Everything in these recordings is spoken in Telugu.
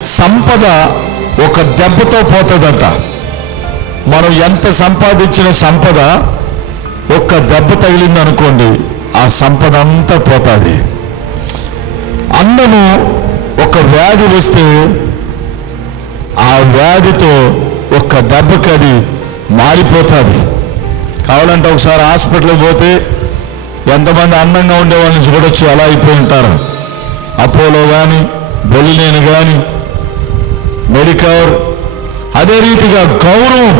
సంపద ఒక దెబ్బతో పోతుందంట. మనం ఎంత సంపాదించిన సంపద ఒక్క దెబ్బ తగిలింది అనుకోండి, ఆ సంపద అంతా పోతుంది. అందము ఒక వ్యాధి వస్తే ఆ వ్యాధితో ఒక్క దెబ్బకి అది మారిపోతుంది. కావాలంటే ఒకసారి హాస్పిటల్కి పోతే ఎంతమంది అందంగా ఉండే వాళ్ళని చూడొచ్చు, అలా అయిపోయి ఉంటారు. అపోలో కానీ, బొలినేని కానీ, మెడికవర్. అదే రీతిగా గౌరవం,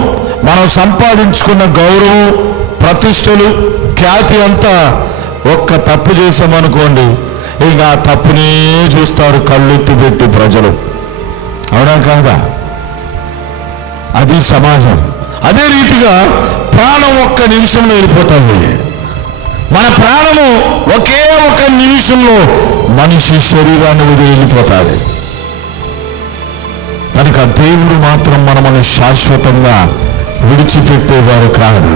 మనం సంపాదించుకున్న గౌరవం, ప్రతిష్టలు, ఖ్యాతి అంతా ఒక్క తప్పు చేసామనుకోండి, ఇంకా ఆ తప్పునే చూస్తారు కళ్ళెత్తి పెట్టి ప్రజలు. అవునా కాదా? అది సమాజం. అదే రీతిగా ప్రాణం ఒక్క నిమిషంలో వెళ్ళిపోతుంది. మన ప్రాణము ఒకే ఒక నిమిషంలో మనిషి శరీరాన్ని వదిలి వెళ్ళిపోతుంది. కనుక దేవుడు మాత్రం మనల్ని శాశ్వతంగా విడిచిపెట్టేవారు కాదు.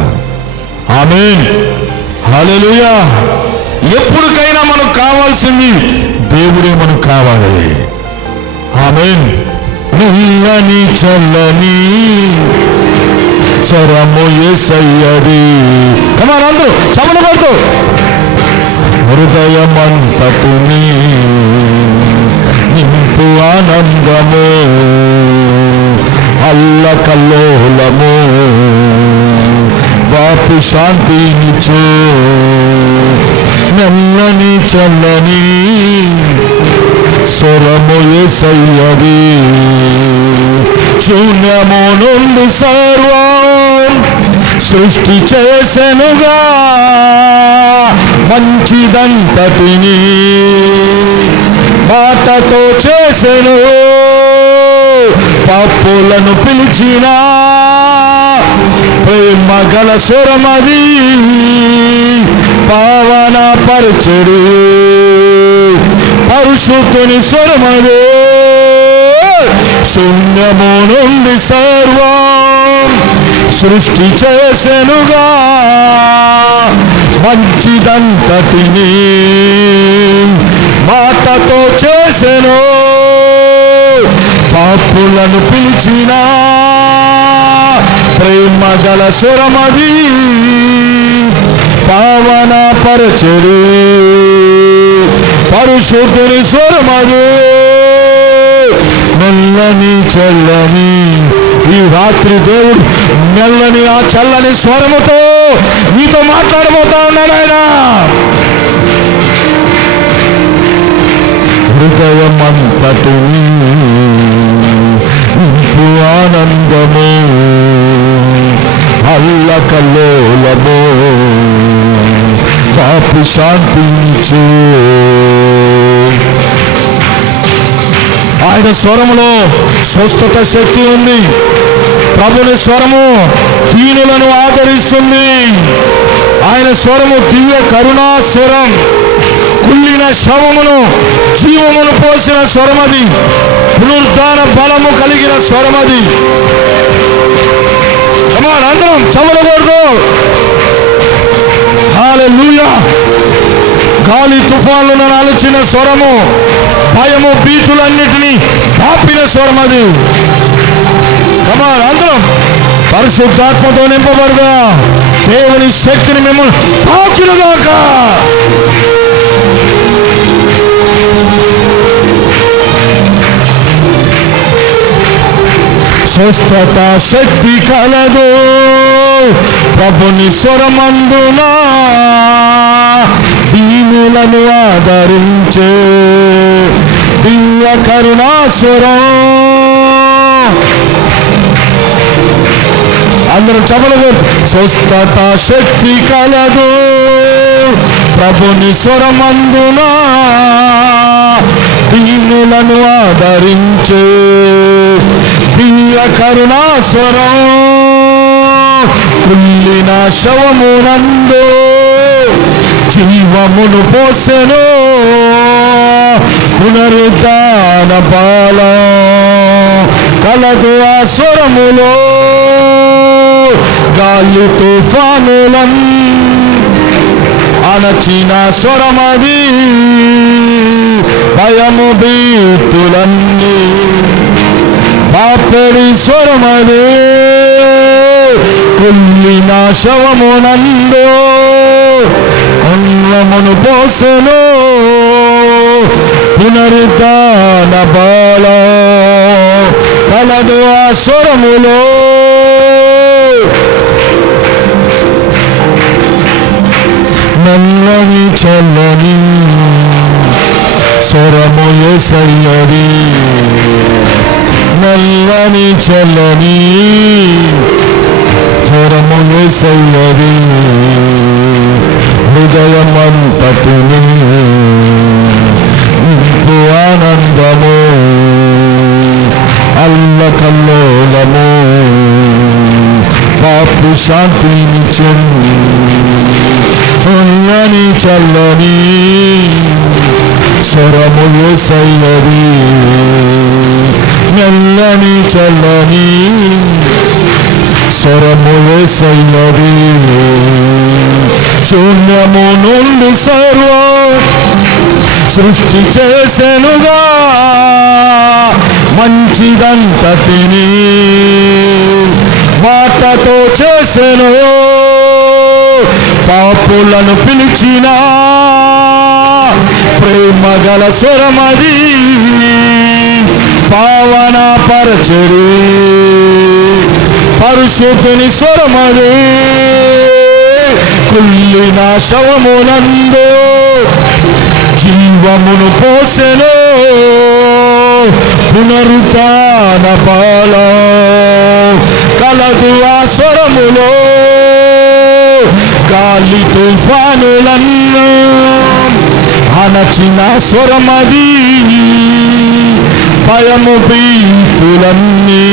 ఆమేన్, హల్లెలూయా. ఎప్పటికైనా మనకు కావాల్సింది దేవుడే మనకు కావాలి. ఆమేన్. నిల్లని చల్లని చరము యేసయ్యది. కమాన్ అందరూ చమన పడుతూ హృదయమంతటిని నింపు ఆనందము, అల్లకల్లోలము, వాపు శాంతినిచ్చు. నల్లని చల్లని స్వరము యేసయ్యది. శూన్యము నుండి సర్వం సృష్టి చేసెనుగా, మంచిదంతటిని మాటతో చేసెను. పాపులను పిలిచిన ప్రేమ గల స్వరమది, పావన పరచెడు పరిశుద్ధుని స్వరమది. శూన్యము నుండి సర్వం సృష్టి చేసెనుగా, మంచిదంతటిని మాటతో చేసెను. పాపులను పిలిచిన ప్రేమ గల స్వరమది, పావన పరచెడు పరిశుద్ధుని స్వరమది. మెల్లని చల్లని ఈ రాత్రి దేవుడు మెల్లని ఆ చల్లని స్వరముతో నీతో మాట్లాడబోతా ఉన్నాడు ఆయన. హృదయమంతటిని నింపు ఆనందము, అల్లకల్లోలము, పాపు శాంతినిచ్చు. ఆయన స్వరములో స్వస్థత శక్తి ఉంది. ప్రభుని స్వరము దీనులను ఆదరిస్తుంది. ఆయన స్వరము దివ్య కరుణా స్వరం, కుళ్ళిన శవమును జీవమును పోసిన స్వరమది, పునరుద్ధాన బలము కలిగిన స్వరమది. అందరం చమలకూడదు. హల్లెలూయా. గాలి తుఫాన్లను అలచిన స్వరము, భయము భీతులన్నిటినీ పాపిన స్వరమది. అందరం పరిశుద్ధాత్మతో నింపబడగా, దేవుని శక్తిని మిమ్మల్ని తాకినగాక. స్వస్థత శక్తి కలదు ప్రభుని స్వరమందునా, దీనులను ఆదరించే దివ్య కరుణా స్వరం. అందరం చమలు. స్వస్థత శక్తి కలదు ప్రభుని స్వరమందునా, దీనులను ఆదరించే దివ్య కరుణా స్వరం. కుళ్ళిన శవమునందు జీవమును పోసెను, పునరుద్ధాన బలం కలదు ఆ స్వరములో. గాలి తుఫానులం అణచిన స్వరమది, భయము భీతులన్నీ పాపడి స్వరమదే కుళ్ళిన శవమునందు అన్నమును పోసెను పునరుద్ధాన బాల కలదు ఆ స్వరములో నల్లని చల్లని స్వరము యేసయ్యది నల్లని చల్లని స్వరము యేసయ్యది హృదయమంతటిని ఇంపు ఆనందము అల్లకల్లోలము పాపు శాంతినిచ్చును నల్లని చల్లని స్వరము యేసయ్యది నల్లని చల్లని స్వరము యేసయ్యది శూన్యము నుండి సర్వ సృష్టి చేసెనుగా మంచిదంతటిని మాటతో చేసెను పాపులను పిలిచిన ప్రేమ గల స్వరమది పావన పరచరి పరిశుద్ధుని స్వరమది కుళ్ళిన శవమునందు జీవమును పోసెను పునరుత్థాన బాల కలదు ఆ స్వరములో గాలి తుఫానులను అణచిన స్వరమది భయము భీతులన్నీ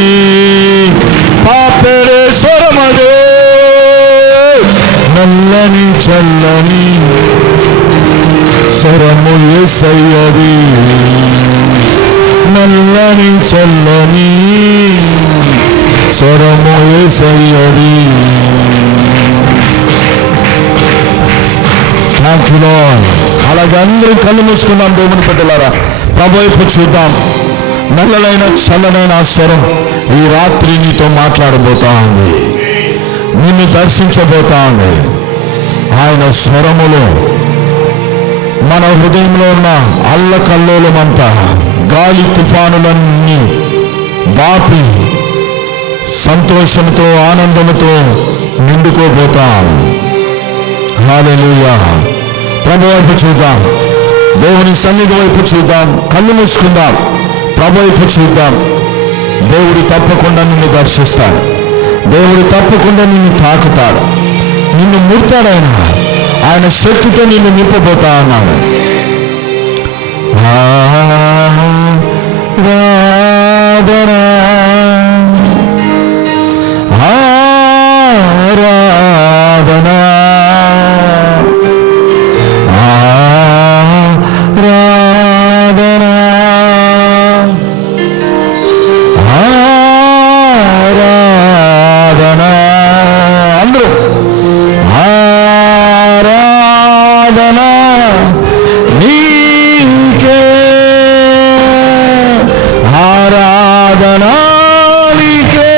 పాపెరే స్వరమదే నల్లని చల్లని స్వరము యేసయ్యది నల్లని చల్లని స్వరము యేసయ్యది. Thank you lord. అలాగే అందరూ కళ్ళు మూసుకుందాం. దేవుని బిడ్డలారా ప్రభు వైపు చూద్దాం. నల్లలైన చల్లనైన స్వరం ఈ రాత్రి నీతో మాట్లాడబోతా ఉంది, నిన్ను దర్శించబోతా ఉంది. ఆయన స్వరములో మన హృదయంలో ఉన్న అల్లకల్లోలమంతా గాలి తుఫానులన్నీ బాపి సంతోషంతో ఆనందంతో నిండుకోబోతాం. హల్లెలూయా. ప్రభు వైపు చూద్దాం, దేవుని సన్నిధి వైపు చూద్దాం. కళ్ళు మూసుకుందాం, ప్రభు వైపు చూద్దాం. దేవుడు తప్పకుండా నిన్ను దర్శిస్తాడు, దేవుడు తప్పకుండా నిన్ను తాకుతాడు, నిన్ను ముడతాడు. ఆయన శక్తితో నిన్ను నింపబోతా అన్నాడు. ఆరాధనా ఆరాధనా ఆరాధనా ఆరాధనా అందరూ ఆరాధనా నీకే ఆరాధనా నీకే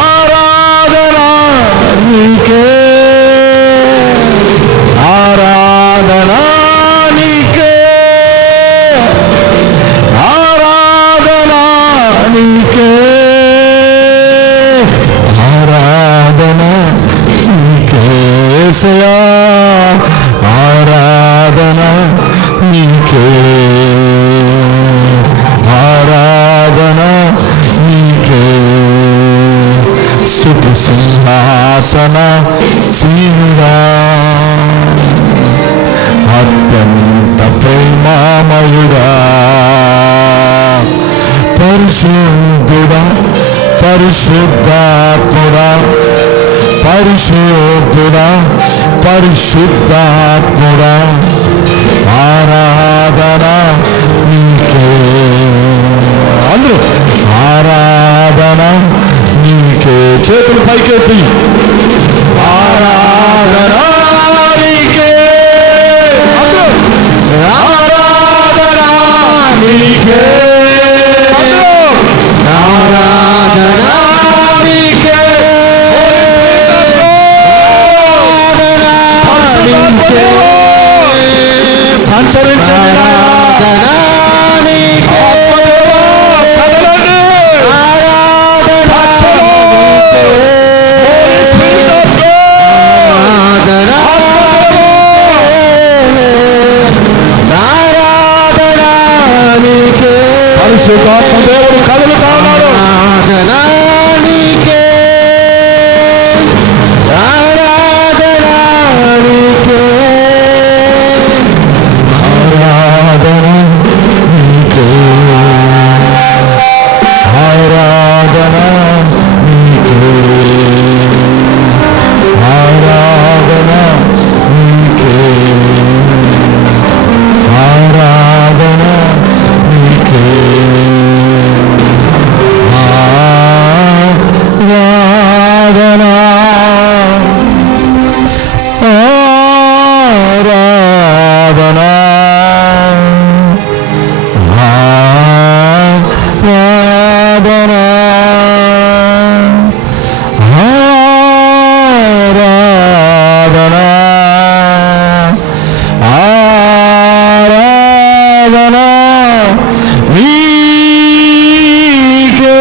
ఆరాధనా నీకే ఆరాధనా నీకే ఆరాధనా నీకే ఆరాధనా నీకే యేసయ్యా ఆరాధనా నీకే ఆరాధనా నీకే స్తుతి సింహాసన సీనుడా అత్యంత ప్రేమామయుడా పరిశుద్ధుడా పరిశుద్ధాత్ముడా పరిశుద్ధుడా పరిశుద్ధాత్ముడా ఆరాధనా నీకే అందరూ ఆరాధనా నీకే చేతులు పైకెత్తి ఆరాధనా నీకే అందరూ పరిశుద్ధాత్మ దేవుడు కదులుతా ఉన్నాడు. ఆరాధనా నీకే, ఆరాధనా నీకే, ఆరాధన నీకే, ఆరాధన నీకే, ఆరాధన నీకే, ఆరాధన నీకే, ఆరాధన, ఆరాధన, ఆరాధన, ఆరాధన, ఆరాధన నీకే.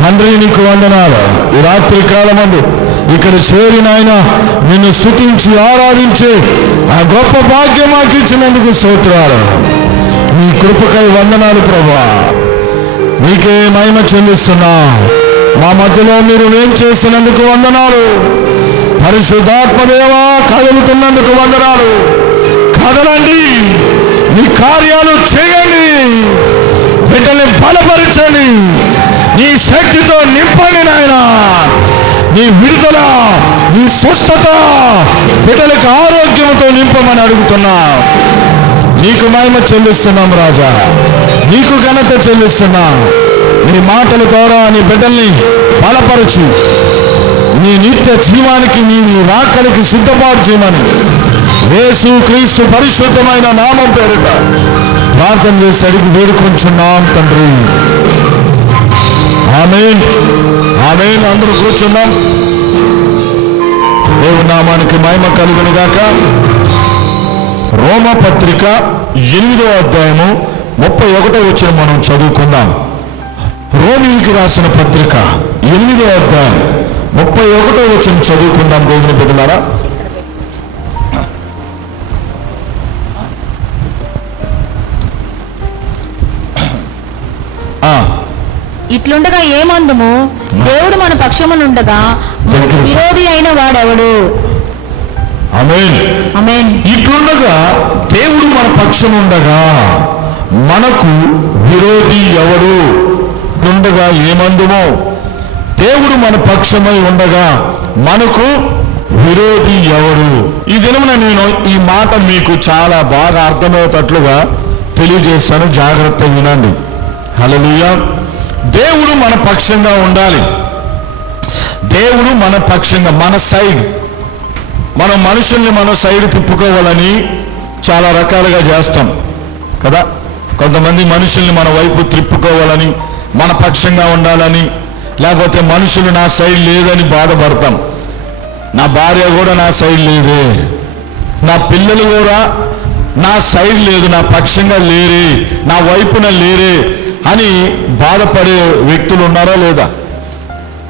తండ్రి నీకు వందనాలు. ఈ రాత్రి కాలమందు ఇక్కడ చేరిన ఆయన నిన్ను స్తుతించి ఆరాధించి ఆ గొప్ప భాగ్యం మాకు ఇచ్చినందుకు స్తోత్రాలు. నీ కృపకై వందనాలు ప్రభువా. నీకే మహిమ చెల్లిస్తున్నా. మా మధ్యలో మీరు ఏం చేసినందుకు వందనాలు. పరిశుద్ధాత్మదేవా కదులుతున్నందుకు వందనాలు. కదలండి, నీ కార్యాలు చేయండి, బిడ్డల్ని బలపరచండి, నీ శక్తితో నింపండి నాయనా. నీ విడుదల, నీ స్వస్థత, బిడ్డలకు ఆరోగ్యంతో నింపమని అడుగుతున్నా. నీకు మహిమ చెల్లిస్తున్నాం రాజా, నీకు ఘనత చెల్లిస్తున్నా. నీ మాటల ద్వారా నీ బిడ్డల్ని బలపరచు. నీ నిత్య జీవానికి, నీ రాకడికి సిద్ధపాటు చేయమని యేసు క్రీస్తు పరిశుద్ధమైన నామం పేరిట ప్రార్థన చేసి అడిగి వేడుకొంచున్నాం తండ్రి. ఆమేన్, ఆమేన్. అందరూ కూర్చున్నాం. దేవుని నామానికి మహిమ కలుగును గాక. రోమా పత్రిక 8వ అధ్యాయము 31వ వచనం మనం చదువుకుందాం. రోమీయులకు రాసిన పత్రిక 8వ అధ్యాయం 31వ వచనం చదువుకుందాం. దేవుని బిడ్డలారా, ఇట్లుండగా ఏమందుము, దేవుడు మన పక్షమునుండగా మనకు విరోధి అయిన వాడెవడు? ఆమేన్, ఆమేన్. ఇట్లుండగా దేవుడు మన పక్షముండగా మనకు విరోధి ఎవడు? ఉండగా ఏమందుమో, దేవుడు మన పక్షమై ఉండగా మనకు విరోధి ఎవడు? ఈ దినమున నేను ఈ మాట మీకు చాలా బాగా అర్థమయ్యేటట్లుగా తెలియజేస్తాను. జాగ్రత్త వినండి. హల్లెలూయా. దేవుడు మన పక్షంగా ఉండాలి. దేవుడు మన పక్షంగా, మన సైడ్. మనం మనుషుల్ని మన సైడ్ తిప్పుకోవాలని చాలా రకాలుగా చేస్తాం కదా. కొంతమంది మనుషుల్ని మన వైపు తిప్పుకోవాలని, మన పక్షంగా ఉండాలని, లేకపోతే మనుషులు నా సైడ్ లేదని బాధపడతాం. నా భార్య కూడా నా సైడ్ లేదే, నా పిల్లలు కూడా నా సైడ్ లేదు, నా పక్షంగా లేరే, నా వైపున లేరే అని బాధపడే వ్యక్తులు ఉన్నారా లేదా?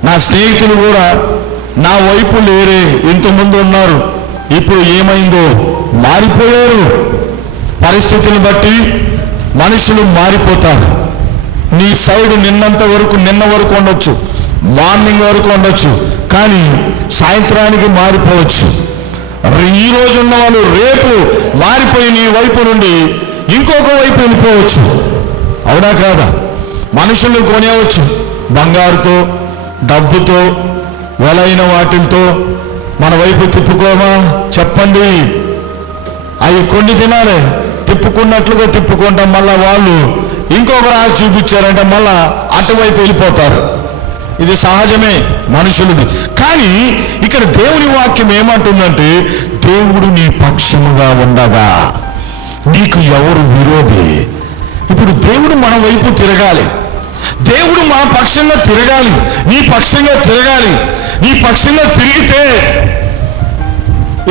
నా స్నేహితులు కూడా నా వైపు లేరే, ఇంతకుముందు ఉన్నారు, ఇప్పుడు ఏమైందో మారిపోయారు. పరిస్థితులను బట్టి మనుషులు మారిపోతారు. నీ సైడ్ నిన్న వరకు ఉండొచ్చు, మార్నింగ్ వరకు ఉండొచ్చు, కానీ సాయంత్రానికి మారిపోవచ్చు. ఈ రోజు ఉన్న వాళ్ళు రేపు మారిపోయి నీ వైపు నుండి ఇంకొక వైపు వెళ్ళిపోవచ్చు. అవునా కాదా? మనుషులు కొనేవచ్చు, బంగారుతో, డబ్బుతో, వెలైన వాటితో. మన వైపు తిప్పుకోమా చెప్పండి? అవి కొన్ని దినాలే తిప్పుకున్నట్లుగా తిప్పుకుంటాం, మళ్ళా వాళ్ళు ఇంకొక రాజు చూపించారంటే మళ్ళా అటువైపు వెళ్ళిపోతారు. ఇది సహజమే మనుషులది. కానీ ఇక్కడ దేవుని వాక్యం ఏమంటుందంటే, దేవుడు నీ పక్షముగా ఉండగా నీకు ఎవరు విరోధి? ఇప్పుడు దేవుడు మన వైపు తిరగాలి, దేవుడు మన పక్షంగా తిరగాలి, నీ పక్షంగా తిరగాలి. నీ పక్షంగా తిరిగితే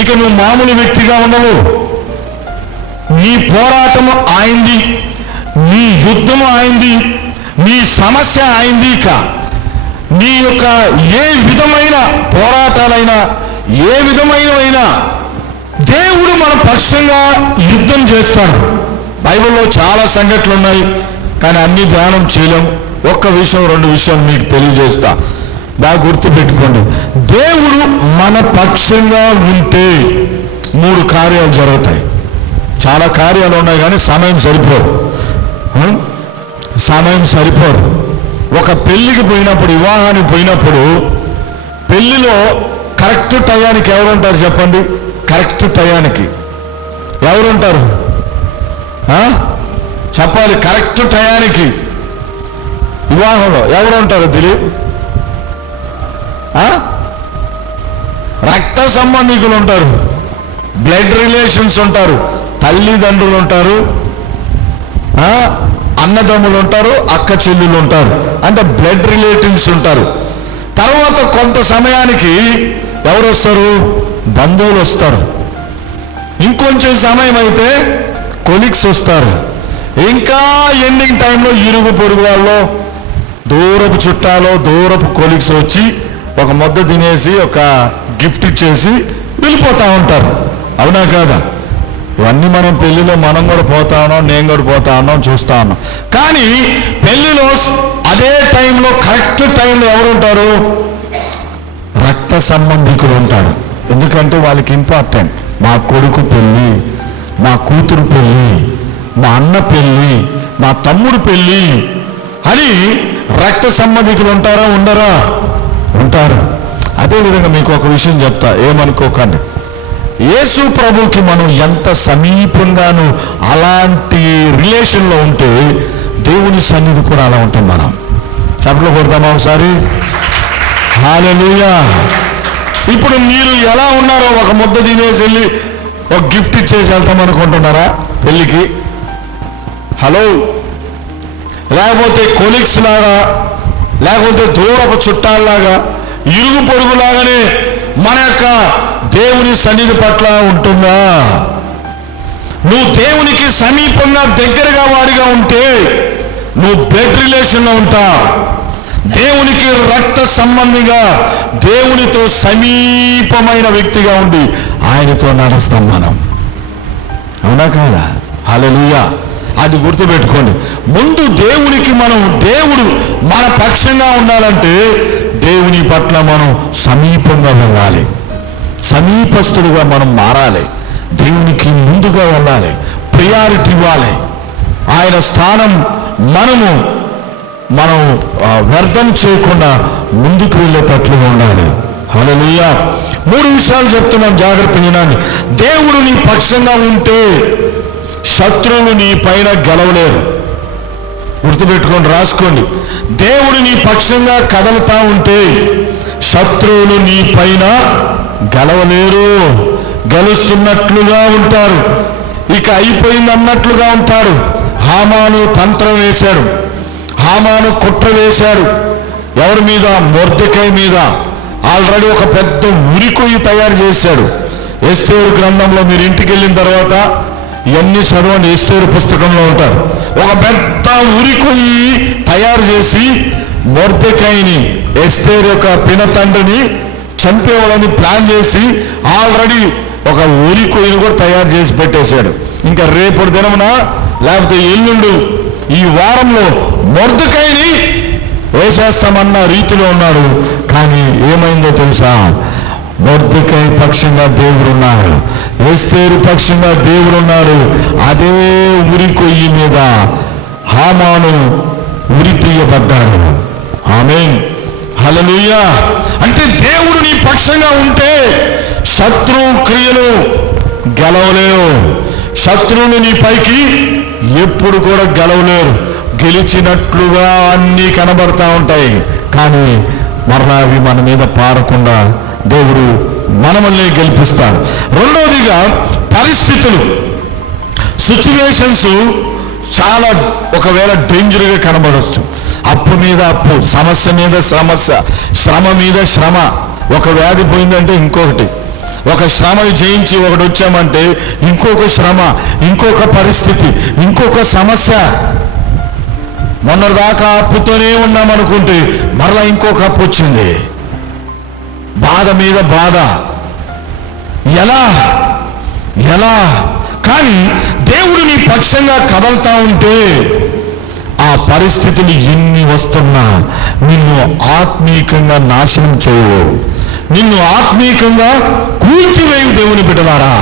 ఇక నువ్వు మామూలు వ్యక్తిగా ఉండవు. నీ పోరాటము ఆయింది, నీ యుద్ధము ఆయింది, నీ సమస్య ఆయింది. ఇక నీ యొక్క ఏ విధమైన పోరాటాలైనా, ఏ విధమైనవైనా దేవుడు మన పక్షంగా యుద్ధం చేస్తాడు. బైబిల్లో చాలా సంఘటనలు ఉన్నాయి, కానీ అన్ని ధ్యానం చేయలేం. ఒక్క విషయం, 2 విషయాలు మీకు తెలియజేస్తా, బాగా గుర్తుపెట్టుకోండి. దేవుడు మన పక్షంగా ఉంటే 3 కార్యాలు జరుగుతాయి. చాలా కార్యాలు ఉన్నాయి, కానీ సమయం సరిపోదు. ఒక పెళ్ళికి పోయినప్పుడు, వివాహానికి పోయినప్పుడు, పెళ్లిలో కరెక్ట్ టయానికి ఎవరుంటారు చెప్పండి? కరెక్ట్ టయానికి ఎవరుంటారు చెప్పాలి? కరెక్ట్ టయానికి వివాహంలో ఎవరుంటారు? దిలీప్, రక్త సంబంధికులు ఉంటారు, బ్లడ్ రిలేషన్స్ ఉంటారు, తల్లిదండ్రులు ఉంటారు, అన్నదమ్ములు ఉంటారు, అక్క చెల్లెలు ఉంటారు, అంటే బ్లడ్ రిలేటివ్స్ ఉంటారు. తర్వాత కొంత సమయానికి ఎవరు వస్తారు? బంధువులు వస్తారు. ఇంకొంచెం సమయం అయితే కొలీగ్స్ వస్తారు. ఇంకా ఎండింగ్ టైంలో ఇరుగు పొరుగు వాళ్ళు, దూరపు చుట్టాలు, దూరపు కొలీగ్స్ వచ్చి ఒక ముద్ద తినేసి ఒక గిఫ్ట్ ఇచ్చేసి వెళ్ళిపోతూ ఉంటారు. అవునా కాదా? ఇవన్నీ మనం పెళ్లిలో మనం కూడా పోతా ఉన్నాం, నేను కూడా పోతా ఉన్నాం, చూస్తా ఉన్నాం. కానీ పెళ్లిలో అదే టైంలో, కరెక్ట్ టైంలో ఎవరు ఉంటారు? రక్త సంబంధికులు ఉంటారు. ఎందుకంటే వాళ్ళకి ఇంపార్టెంట్. మా కొడుకు పెళ్ళి, మా కూతురు పెళ్ళి, మా అన్న పెళ్ళి, మా తమ్ముడు పెళ్ళి అని రక్త సంబంధికులు ఉంటారా? ఉండరా? ఉంటారు. అదేవిధంగా మీకు ఒక విషయం చెప్తా, ఏమనుకోకండి. యేసు ప్రభుకి మనం ఎంత సమీపంగాను అలాంటి రిలేషన్లో ఉంటే దేవుని సన్నిధి కూడా అలా ఉంటాం. మనం చప్పట్లు కొడతామా ఒకసారి? హల్లెలూయా. ఇప్పుడు మీరు ఎలా ఉన్నారో, ఒక ముద్ద తినేసి వెళ్ళి ఒక గిఫ్ట్ ఇచ్చేసి వెళ్తాం అనుకుంటున్నారా పెళ్ళికి? హలో. లేకపోతే కొలీగ్స్ లాగా, లేకపోతే దూరపు చుట్టాల్లాగా, ఇరుగు పొరుగులాగానే మన యొక్క దేవుని సన్నిధి పట్ల ఉంటుందా? నువ్వు దేవునికి సమీపంగా, దగ్గరగా వాడిగా ఉంటే నువ్వు బ్లడ్ రిలేషన్లో ఉంటావు. దేవునికి రక్త సంబంధిగా, దేవునితో సమీపమైన వ్యక్తిగా ఉండి ఆయనతో నడుస్తాం మనం. అవునా కాదా? హల్లెలూయా. అది గుర్తుపెట్టుకోండి. ముందు దేవునికి దేవుడు మన పక్షంగా ఉండాలంటే దేవుని పట్ల మనం సమీపంగా వెళ్ళాలి, సమీపస్తులుగా మనం మారాలి, దేవునికి ముందుగా వెళ్ళాలి, ప్రియారిటీ ఇవ్వాలి. ఆయన స్థానం మనం వ్యర్థం చేయకుండా ముందుకు వెళ్ళేటట్లుగా ఉండాలి. హల్లెలూయా. 3 విషయాలు చెప్తున్నాను, జాగ్రత్త వినండి. దేవుడు నీ పక్షంగా ఉంటే శత్రువులు నీ పైన గెలవలేరు. గుర్తుపెట్టుకోండి, రాసుకోండి. దేవుడు నీ పక్షంగా కదలుతా ఉంటే శత్రువులు నీ పైన గెలవలేరు. గెలుస్తున్నట్లుగా ఉంటారు, ఇక అయిపోయింది అన్నట్లుగా ఉంటారు. హామాను తంత్రం వేశాడు, హామాను కుట్ర వేశాడు. ఎవరి మీద? మొర్దెకై మీద. ఆల్రెడీ ఒక పెద్ద ఉరికొయ్యి తయారు చేశాడు. ఎస్తేరు గ్రంథంలో మీరు ఇంటికి వెళ్ళిన తర్వాత ఇవన్నీ చదవండి, ఎస్తేరు పుస్తకంలో ఉంటారు. ఒక పెద్ద ఉరికొయ్యి తయారు చేసి మొర్దెకైని, ఎస్తేరు యొక్క పినతండ్రిని చంపేవాళ్ళని ప్లాన్ చేసి ఆల్రెడీ ఒక ఉరికొయ్యిని కూడా తయారు చేసి పెట్టేశాడు. ఇంకా రేపటి దినమున లేకపోతే ఎల్లుండు ఈ వారంలో మొర్దెకైని వేసేస్తామన్న రీతిలో ఉన్నాడు. కానీ ఏమైందో తెలుసా? మొర్దెకై పక్షంగా దేవుడు ఉన్నాడు, ఎస్తేరు పక్షంగా దేవుడు ఉన్నాడు. అదే ఉరికొయ్యి మీద హామాను ఉరి తీయబడ్డాడు. ఆమేన్. హల్లెలూయా. అంటే దేవుడు నీ పక్షంగా ఉంటే శత్రువు క్రియలు గెలవలేవు. శత్రువులు నీ పైకి ఎప్పుడు కూడా గెలవలేరు. గెలిచినట్లుగా అన్నీ కనబడతా ఉంటాయి, కానీ మరలా అవి మన మీద పారకుండా దేవుడు మనల్ని గెలిపిస్తాడు. రెండవదిగా పరిస్థితులు, సిచ్యువేషన్స్ చాలా ఒకవేళ డేంజర్గా కనబడవచ్చు. అప్పు మీద అప్పు, సమస్య మీద సమస్య, శ్రమ మీద శ్రమ. ఒక వ్యాధి పోయిందంటే ఇంకొకటి, ఒక శ్రమని జయించి ఒకటి వచ్చామంటే ఇంకొక శ్రమ, ఇంకొక పరిస్థితి, ఇంకొక సమస్య. మొన్నటిదాకా అప్పుతోనే ఉన్నామనుకుంటే మరలా ఇంకొక అప్పు వచ్చింది. బాధ మీద బాధ. ఎలా కానీ దేవుడు నీ పక్షంగా కదలుతా ఉంటే ఆ పరిస్థితులు ఎన్ని వస్తున్నా నిన్ను ఆత్మీయంగా నాశనం చేయవు, నిన్ను ఆత్మీయంగా కూల్చివేయు. దేవుని బిడ్డలారా,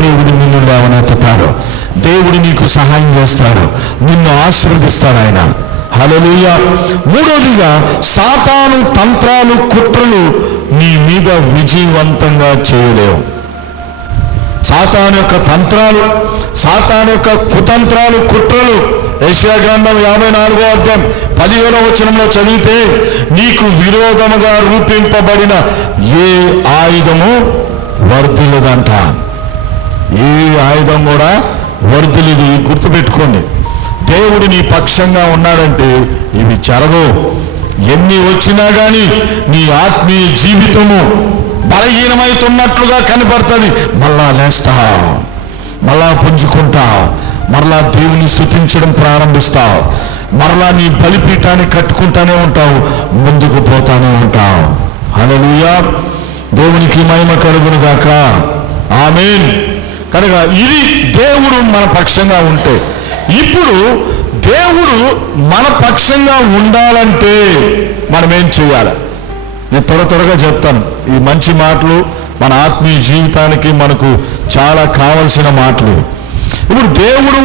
దేవుడు నిన్ను లేవనెత్తుతాడు, దేవుడు నీకు సహాయం చేస్తాడు, నిన్ను ఆశీర్వదిస్తాడు ఆయన. హల్లెలూయా. మూడోదిగా, సాతాను తంత్రాలు కుట్రలు నీ మీద విజయవంతంగా చేయలేవు. సాతాను యొక్క తంత్రాలు, సాతాను యొక్క కుతంత్రాలు, కుట్రలు యెషయా గ్రంథం 54వ అధ్యాయం 17వ వచనంలో చదివితే, నీకు విరోధముగా రూపింపబడిన ఏ ఆయుధము వర్ధిల్లదంట. ఏ ఆయుధం కూడా వర్ధిల్లదు. గుర్తుపెట్టుకోండి, దేవుడు నీ పక్షంగా ఉన్నాడంటే ఇవి జరగవు. ఎన్ని వచ్చినా కానీ నీ ఆత్మీయ జీవితము బలహీనమైతున్నట్లుగా కనపడుతుంది. మళ్ళా లేస్తా, మళ్ళా పుంజుకుంటా, మరలా దేవుని స్తుతించడం ప్రారంభిస్తావు, మరలా నీ బలిపీఠాన్ని కట్టుకుంటానే ఉంటావు, ముందుకు పోతానే ఉంటావు. హల్లెలూయా. దేవునికి మహిమ కలుగును గాక. ఆమేన్. కనుక ఇది దేవుడు మన పక్షంగా ఉంటే. ఇప్పుడు దేవుడు మన పక్షంగా ఉండాలంటే మనం ఏం చేయాలి? నేను త్వరగా చెప్తాను. ఈ మంచి మాటలు మన ఆత్మీయ జీవితానికి మనకు చాలా కావలసిన మాటలు. ఇప్పుడు దేవుడు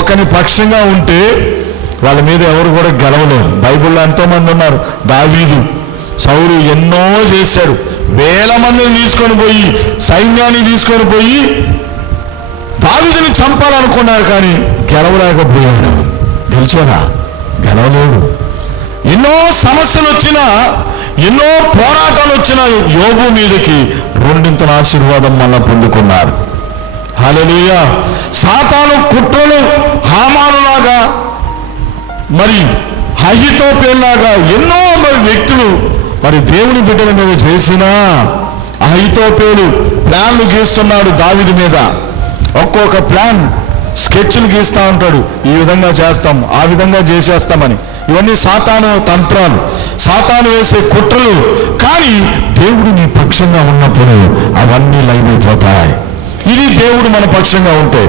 ఒకని పక్షంగా ఉంటే వాళ్ళ మీద ఎవరు కూడా గెలవలేరు. బైబిల్లో ఎంతోమంది ఉన్నారు. దావీదు, సౌలు ఎన్నో చేశాడు. వేల మందిని తీసుకొని పోయి, సైన్యాన్ని తీసుకొని పోయి దావీదుని చంపాలనుకున్నారు, కానీ గెలవలేకపోయాడు. గెలిచాడా? గెలవలేడు. ఎన్నో సమస్యలు వచ్చినా, ఎన్నో పోరాటాలు వచ్చినా యోబు మీదకి రెండింతల ఆశీర్వాదం మళ్ళా పొందుకున్నారు. హల్లెలూయా. సాతాను కుట్రలు హామానులాగా, మరి అహీతోపేలాగా ఎన్నో వ్యక్తులు మరి దేవుని బిడ్డల మీద చేసినా, అహీతోపేలు ప్లాన్లు గీస్తున్నాడు దావీదు మీద. ఒక్కొక్క ప్లాన్ స్కెచ్లు గీస్తూ ఉంటాడు. ఈ విధంగా చేస్తాం, ఆ విధంగా చేసేస్తామని. ఇవన్నీ సాతాను తంత్రాలు, సాతాను వేసే కుట్రలు. కానీ దేవుడు నీ పక్షంగా ఉన్నప్పుడు అవన్నీ లైవ్ అయిపోతాయి. ఇది దేవుడు మన పక్షంగా ఉంటే.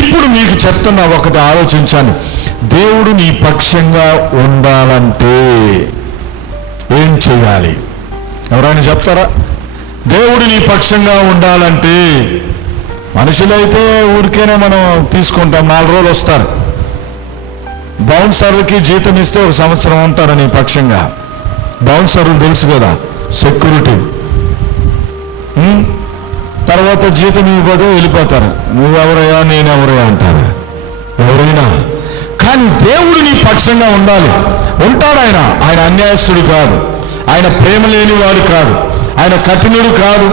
ఇప్పుడు మీకు చెప్తున్నా, ఒకటి ఆలోచించాను. దేవుడు నీ పక్షంగా ఉండాలంటే ఏం చేయాలి? ఎవరైనా చెప్తారా? దేవుడు నీ పక్షంగా ఉండాలంటే, మనుషులైతే ఊరికేనే మనం తీసుకుంటాం, 4 రోజులు వస్తారు. బౌన్సర్లకి జీతం ఇస్తే 1 సంవత్సరం ఉంటారు నీ పక్షంగా. బౌన్సర్లు తెలుసు కదా, సెక్యూరిటీ. తర్వాత జీతం ఇవ్వకపోతే వెళ్ళిపోతారు. నువ్వెవరయ్యా, నేనెవరయ్యా అంటారు ఎవరైనా. కానీ దేవుడు నీ పక్షంగా ఉండాలి. ఉంటాడు ఆయన. ఆయన అన్యాయస్తుడు కాదు, ఆయన ప్రేమ లేనివాడు కాదు, ఆయన కఠినుడు కాదు,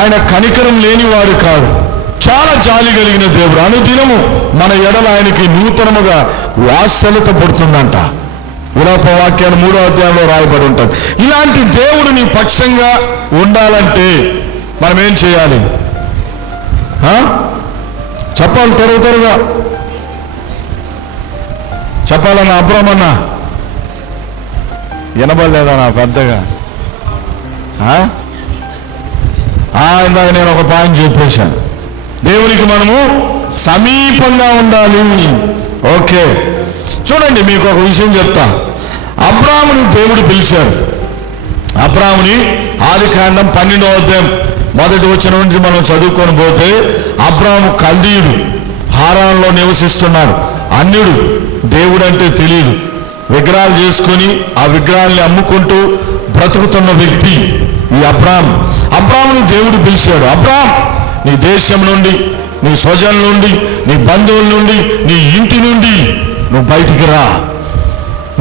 ఆయన కనికరం లేనివాడు కాదు. చాలా జాలి కలిగిన దేవుడు. అనుదినము మన ఎడల ఆయనకి నూతనముగా వాత్సల్యత పడుతుందంట. విలాప వాక్యాలు 3వ అధ్యాయంలో రాయబడి ఉంటారు. ఇలాంటి దేవుడు నీ పక్షంగా ఉండాలంటే మనం ఏం చేయాలి? చెప్పాలి, త్వరగా చెప్పాలన్న. అబ్రామన్నా వినబడలేదా నా పెద్దగా? ఇందాక నేను ఒక పాయింట్ చెప్పేశాను. దేవునికి మనము సమీపంగా ఉండాలి. ఓకే, చూడండి, మీకు ఒక విషయం చెప్తా. అబ్రాముని దేవుడు పిలిచాడు. అబ్రాముని ఆదికాండం 12వ అధ్యాయం 1వ వచనం నుంచి మనం చదువుకొని పోతే, అబ్రాము కల్దీయుడు, హారాన్లో నివసిస్తున్నాడు, అన్యుడు, దేవుడు అంటే తెలియదు, విగ్రహాలు చేసుకొని ఆ విగ్రహాల్ని అమ్ముకుంటూ బ్రతుకుతున్న వ్యక్తి ఈ అబ్రాముని దేవుడు పిలిచాడు. అబ్రామ్, నీ దేశం నుండి, నీ స్వజనుల నుండి, నీ బంధువుల నుండి, నీ ఇంటి నుండి నువ్వు బయటికి రా,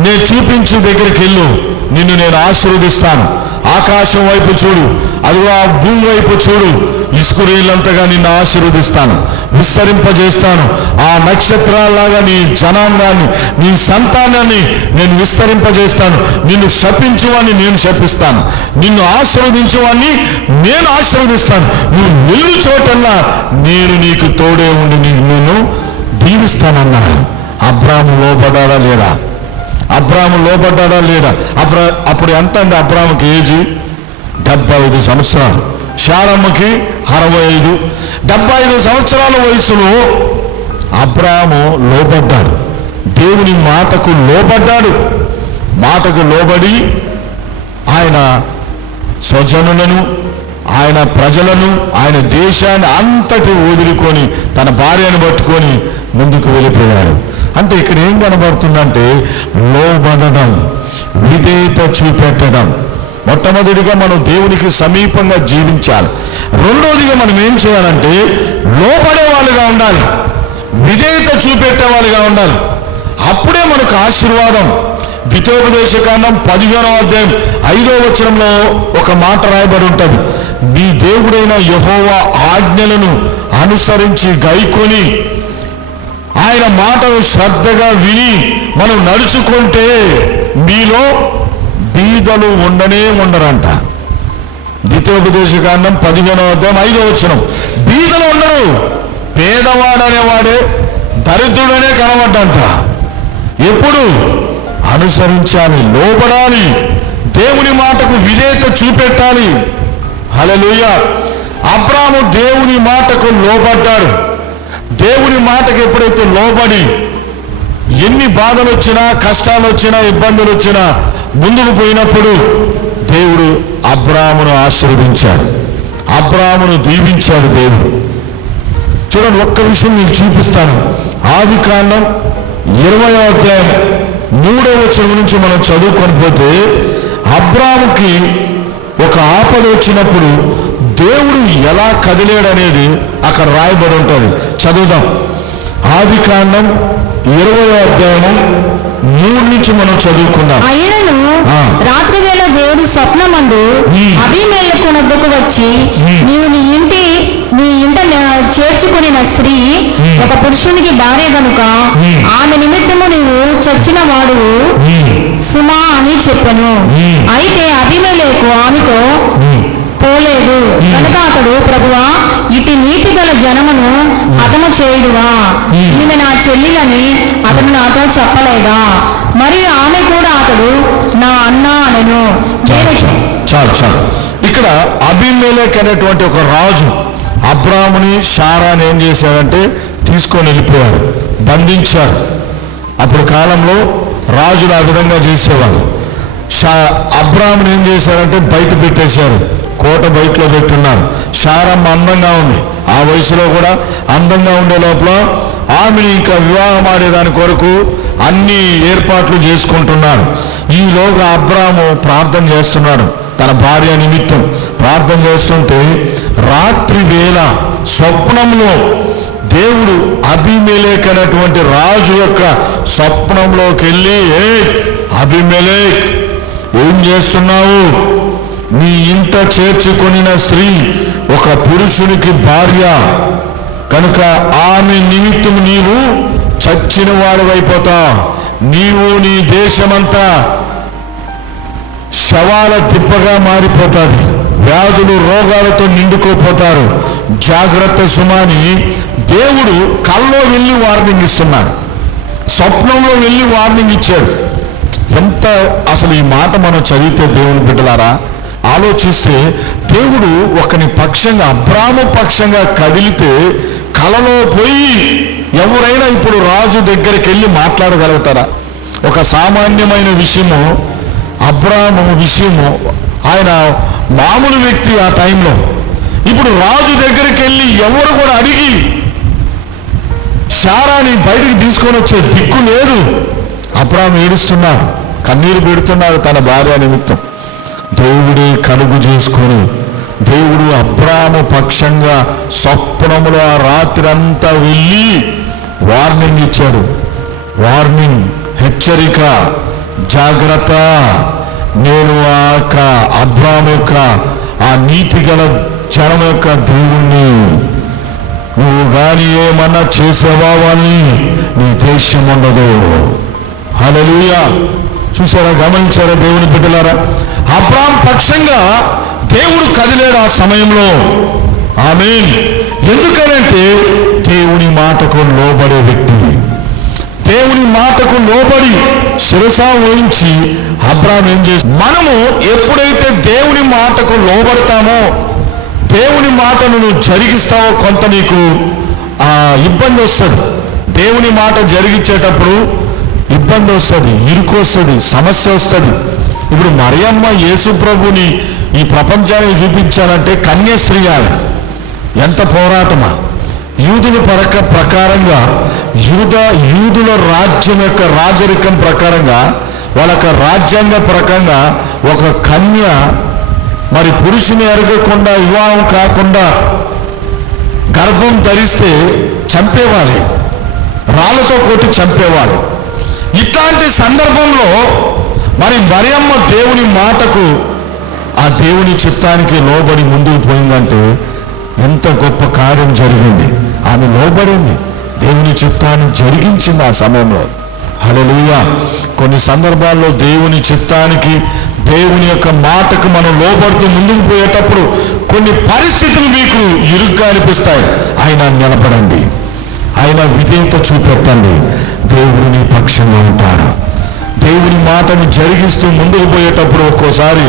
నేను చూపించు దగ్గరికి వెళ్ళు, నిన్ను నేను ఆశీర్వదిస్తాను. ఆకాశం వైపు చూడు, అదిగో ఆ భూమి వైపు చూడు, ఇసుకురేళ్ళంతగా నిన్ను ఆశీర్వదిస్తాను, విస్తరింపజేస్తాను. ఆ నక్షత్రాల్లాగా నీ జనాంగాన్ని, నీ సంతానాన్ని నేను విస్తరింపజేస్తాను. నిన్ను శపించువాన్ని నేను శపిస్తాను, నిన్ను ఆశీర్వదించువాన్ని నేను ఆశీర్వదిస్తాను. నువ్వు వెళ్ళు చోటల్లా నేను నీకు తోడే ఉండి నేను దీవిస్తానన్నాడు. అబ్రాము లోబడ్డాడా లేడా? అబ్రాము లోబడ్డాడా లేడా? అప్పుడు ఎంత అండి అబ్రాముకి ఏజీ? 75 సంవత్సరాలు. శారమ్మకి 65, 75 సంవత్సరాల వయసులో అబ్రాము లోబడ్డాడు. దేవుని మాటకు లోబడ్డాడు. మాటకు లోబడి ఆయన స్వజనులను, ఆయన ప్రజలను, ఆయన దేశాన్ని అంతటి వదులుకొని తన భార్యను పట్టుకొని ముందుకు వెళ్ళిపోయాడు. అంటే ఇక్కడ ఏం కనబడుతుందంటే లోబడడం, విధేయత చూపెట్టడం. మొట్టమొదటిగా మనం దేవునికి సమీపంగా జీవించాలి. రెండోదిగా మనం ఏం చేయాలంటే లోబడే వాళ్ళుగా ఉండాలి, విధేయత చూపెట్టే వాళ్ళుగా ఉండాలి. అప్పుడే మనకు ఆశీర్వాదం. ద్వితీయోపదేశకాండం 15వ అధ్యాయం 5వ వచనంలో ఒక మాట రాయబడి ఉంటుంది. నీ దేవుడైన యెహోవా ఆజ్ఞలను అనుసరించి గైకొని ఆయన మాటను శ్రద్ధగా విని మనం నడుచుకుంటే మీలో బీదలు ఉండరంట. ద్వితీయోపదేశకాండం 15వ అధ్యాయం 5వ వచనం. బీదలు ఉండరు. పేదవాడనేవాడే దరిద్రుడనే కనబడ్డంట. ఎప్పుడు అనుసరించాలి, లోబడాలి, దేవుని మాటకు విధేయత చూపెట్టాలి. హల్లెలూయా. అబ్రాము దేవుని మాటకు లోబడ్డాడు. దేవుని మాటకు ఎప్పుడైతే లోబడి ఎన్ని బాధలు వచ్చినా, కష్టాలు వచ్చినా, ఇబ్బందులు వచ్చినా ముందుకు పోయినప్పుడు దేవుడు అబ్రామును ఆశీర్వదించాడు, అబ్రామును దీవించాడు దేవుడు. చూడండి, ఒక్క విషయం మీకు చూపిస్తాను. ఆదికాండం 20వ అధ్యాయం 3వ వచనం నుంచి మనం చదువుకొని పోతే అబ్రాముకి ఒక ఆపద వచ్చినప్పుడు దేవుడు ఎలా కదిలేడనేది అక్కడ రాయబడి ఉంటుంది. చదువుదాం. ఆదికాండం 20వ అధ్యాయం 3 నుంచి మనం చదువుకుందాం. అయినను రాత్రి వేళ దేవుడు స్వప్నమందు అబీమెలెకు వద్దకు వచ్చి, నీవు నీ ఇంట చేర్చుకున్న స్త్రీ ఒక పురుషునికి భార్య గనుక ఆమె నిమిత్తము నీవు చచ్చిన వాడువు సుమా అని చెప్పెను. అయితే అబీమెలెకు ఆమెతో పోలేదు కనుక అతడు, ప్రభువా, ఇటు నీతి గల జనమును హతము చేయుడువా? ఈమె నా చెల్లిలని అతడు నాతో చెప్పలేదా? మరియు ఆమె కూడా అతడు నా అన్న అనెను. చాలు. ఇక్కడ అబీమెలెకు అనేటువంటి ఒక రాజు అబ్రాముని, శారాని ఏం చేశారంటే తీసుకొని వెళ్ళిపోయారు, బంధించారు. అప్పుడు కాలంలో రాజులు ఆ విధంగా చేసేవాళ్ళు. అబ్రాముని ఏం చేశారంటే బయట పెట్టేశారు, కోట బయటలో పెట్టున్నారు. శారమ్మ అందంగా ఉంది, ఆ వయసులో కూడా అందంగా ఉండే లోపల ఆమెను ఇంకా వివాహం ఆడేదాని కొరకు అన్ని ఏర్పాట్లు చేసుకుంటున్నారు. ఈలోగా అబ్రాము ప్రార్థన చేస్తున్నాడు, తన భార్య నిమిత్తం ప్రార్థన చేస్తుంటే రాత్రి వేళ స్వప్నంలో దేవుడు అబీమెలెకు అనేటువంటి రాజు యొక్క స్వప్నంలోకి వెళ్ళి, అబీమెలెక్, ఏం చేస్తున్నావు? నీ ఇంట చేర్చుకొనిన స్త్రీ ఒక పురుషునికి భార్య కనుక ఆమె నిమిత్తం నీవు చచ్చిన వాడివైపోతా, నీవు నీ దేశమంతా శవాల తిప్పగా మారిపోతాది, వ్యాధులు రోగాలతో నిండుకోపోతారు, జాగ్రత్త సుమాని దేవుడు కల్లో వెళ్ళి వార్నింగ్ ఇస్తున్నాడు, స్వప్నంలో వెళ్ళి వార్నింగ్ ఇచ్చాడు. ఎంత అసలు ఈ మాట మనం చదివితే దేవుని బిడ్డలారా ఆలోచిస్తే, దేవుడు ఒకని పక్షంగా అబ్రాము పక్షంగా కదిలితే కలలో పోయి ఎవరైనా ఇప్పుడు రాజు దగ్గరికి వెళ్ళి మాట్లాడగలుగుతారా? ఒక సామాన్యమైన విషయము, అబ్రాము విషయము, ఆయన మామూలు వ్యక్తి ఆ టైంలో. ఇప్పుడు రాజు దగ్గరికి వెళ్ళి ఎవరు కూడా అడిగి శారాని బయటికి తీసుకొని వచ్చే దిక్కు లేదు. అబ్రాము ఏడుస్తున్నాడు, కన్నీరు పెడుతున్నాడు తన భార్య నిమిత్తం. దేవుడే కలుగు చేసుకొని దేవుడు అబ్రాము పక్షంగా స్వప్నములో ఆ రాత్రి అంతా వెళ్ళి వార్నింగ్ ఇచ్చాడు. వార్నింగ్, హెచ్చరిక, జాగ్రత్త, నేను అబ్రాము యొక్క ఆ నీతి గల జనం యొక్క దేవుణ్ణి, నువ్వు కానీ ఏమన్నా చేసేవా అని నీ దేశం ఉండదు. హల్లెలూయా. చూసారా, గమనించారా దేవుని బిడ్డలారా? అబ్రాము పక్షంగా దేవుడు కదిలేడు ఆ సమయంలో. ఆమేన్. ఎందుకనంటే దేవుని మాటకు లోబడే వ్యక్తి, దేవుని మాటకు లోబడి శిరస వహించి అబ్రాము ఏం చేసి, మనము ఎప్పుడైతే దేవుని మాటకు లోబడతామో, దేవుని మాటను నువ్వు జరిగిస్తావో కొంత నీకు ఇబ్బంది వస్తుంది. దేవుని మాట జరిగించేటప్పుడు ఇబ్బంది వస్తుంది, ఇరుకు వస్తుంది, సమస్య వస్తుంది. ఇప్పుడు మరియమ్మ యేసు ప్రభుని ఈ ప్రపంచానికి చూపించాలంటే కన్యాస్త్రీ ఆమె. ఎంత పోరాటమా! యూదుల ప్రకారంగా యూదుల రాజ్యం యొక్క రాజరికం ప్రకారంగా వాళ్ళ యొక్క రాజ్యాంగ ప్రకారంగా ఒక కన్య మరి పురుషుని ఎరగకుండా వివాహం కాకుండా గర్భం ధరిస్తే చంపేవాలి, రాళ్ళతో కొట్టి చంపేవాలి. ఇట్లాంటి సందర్భంలో మరి మరియమ్మ దేవుని మాటకు ఆ దేవుని చిత్తానికి లోబడి ముందుకు పోయిందంటే ఎంత గొప్ప కార్యం జరిగింది. ఆమె లోబడింది, దేవుని చిత్తాన్ని జరిగించింది ఆ సమయంలో. హల్లెలూయా. కొన్ని సందర్భాల్లో దేవుని చిత్తానికి, దేవుని యొక్క మాటకు మనం లోబడుతూ ముందుకు పోయేటప్పుడు కొన్ని పరిస్థితులు మీకు ఇరుగ్గా అనిపిస్తాయి. ఆయన నిలబడండి, ఆయన విధేయత చూపెట్టండి, దేవుడు నీ పక్షంగా ఉంటారు. దేవుని మాటను జరిగిస్తూ ముందుకు పోయేటప్పుడు ఒక్కోసారి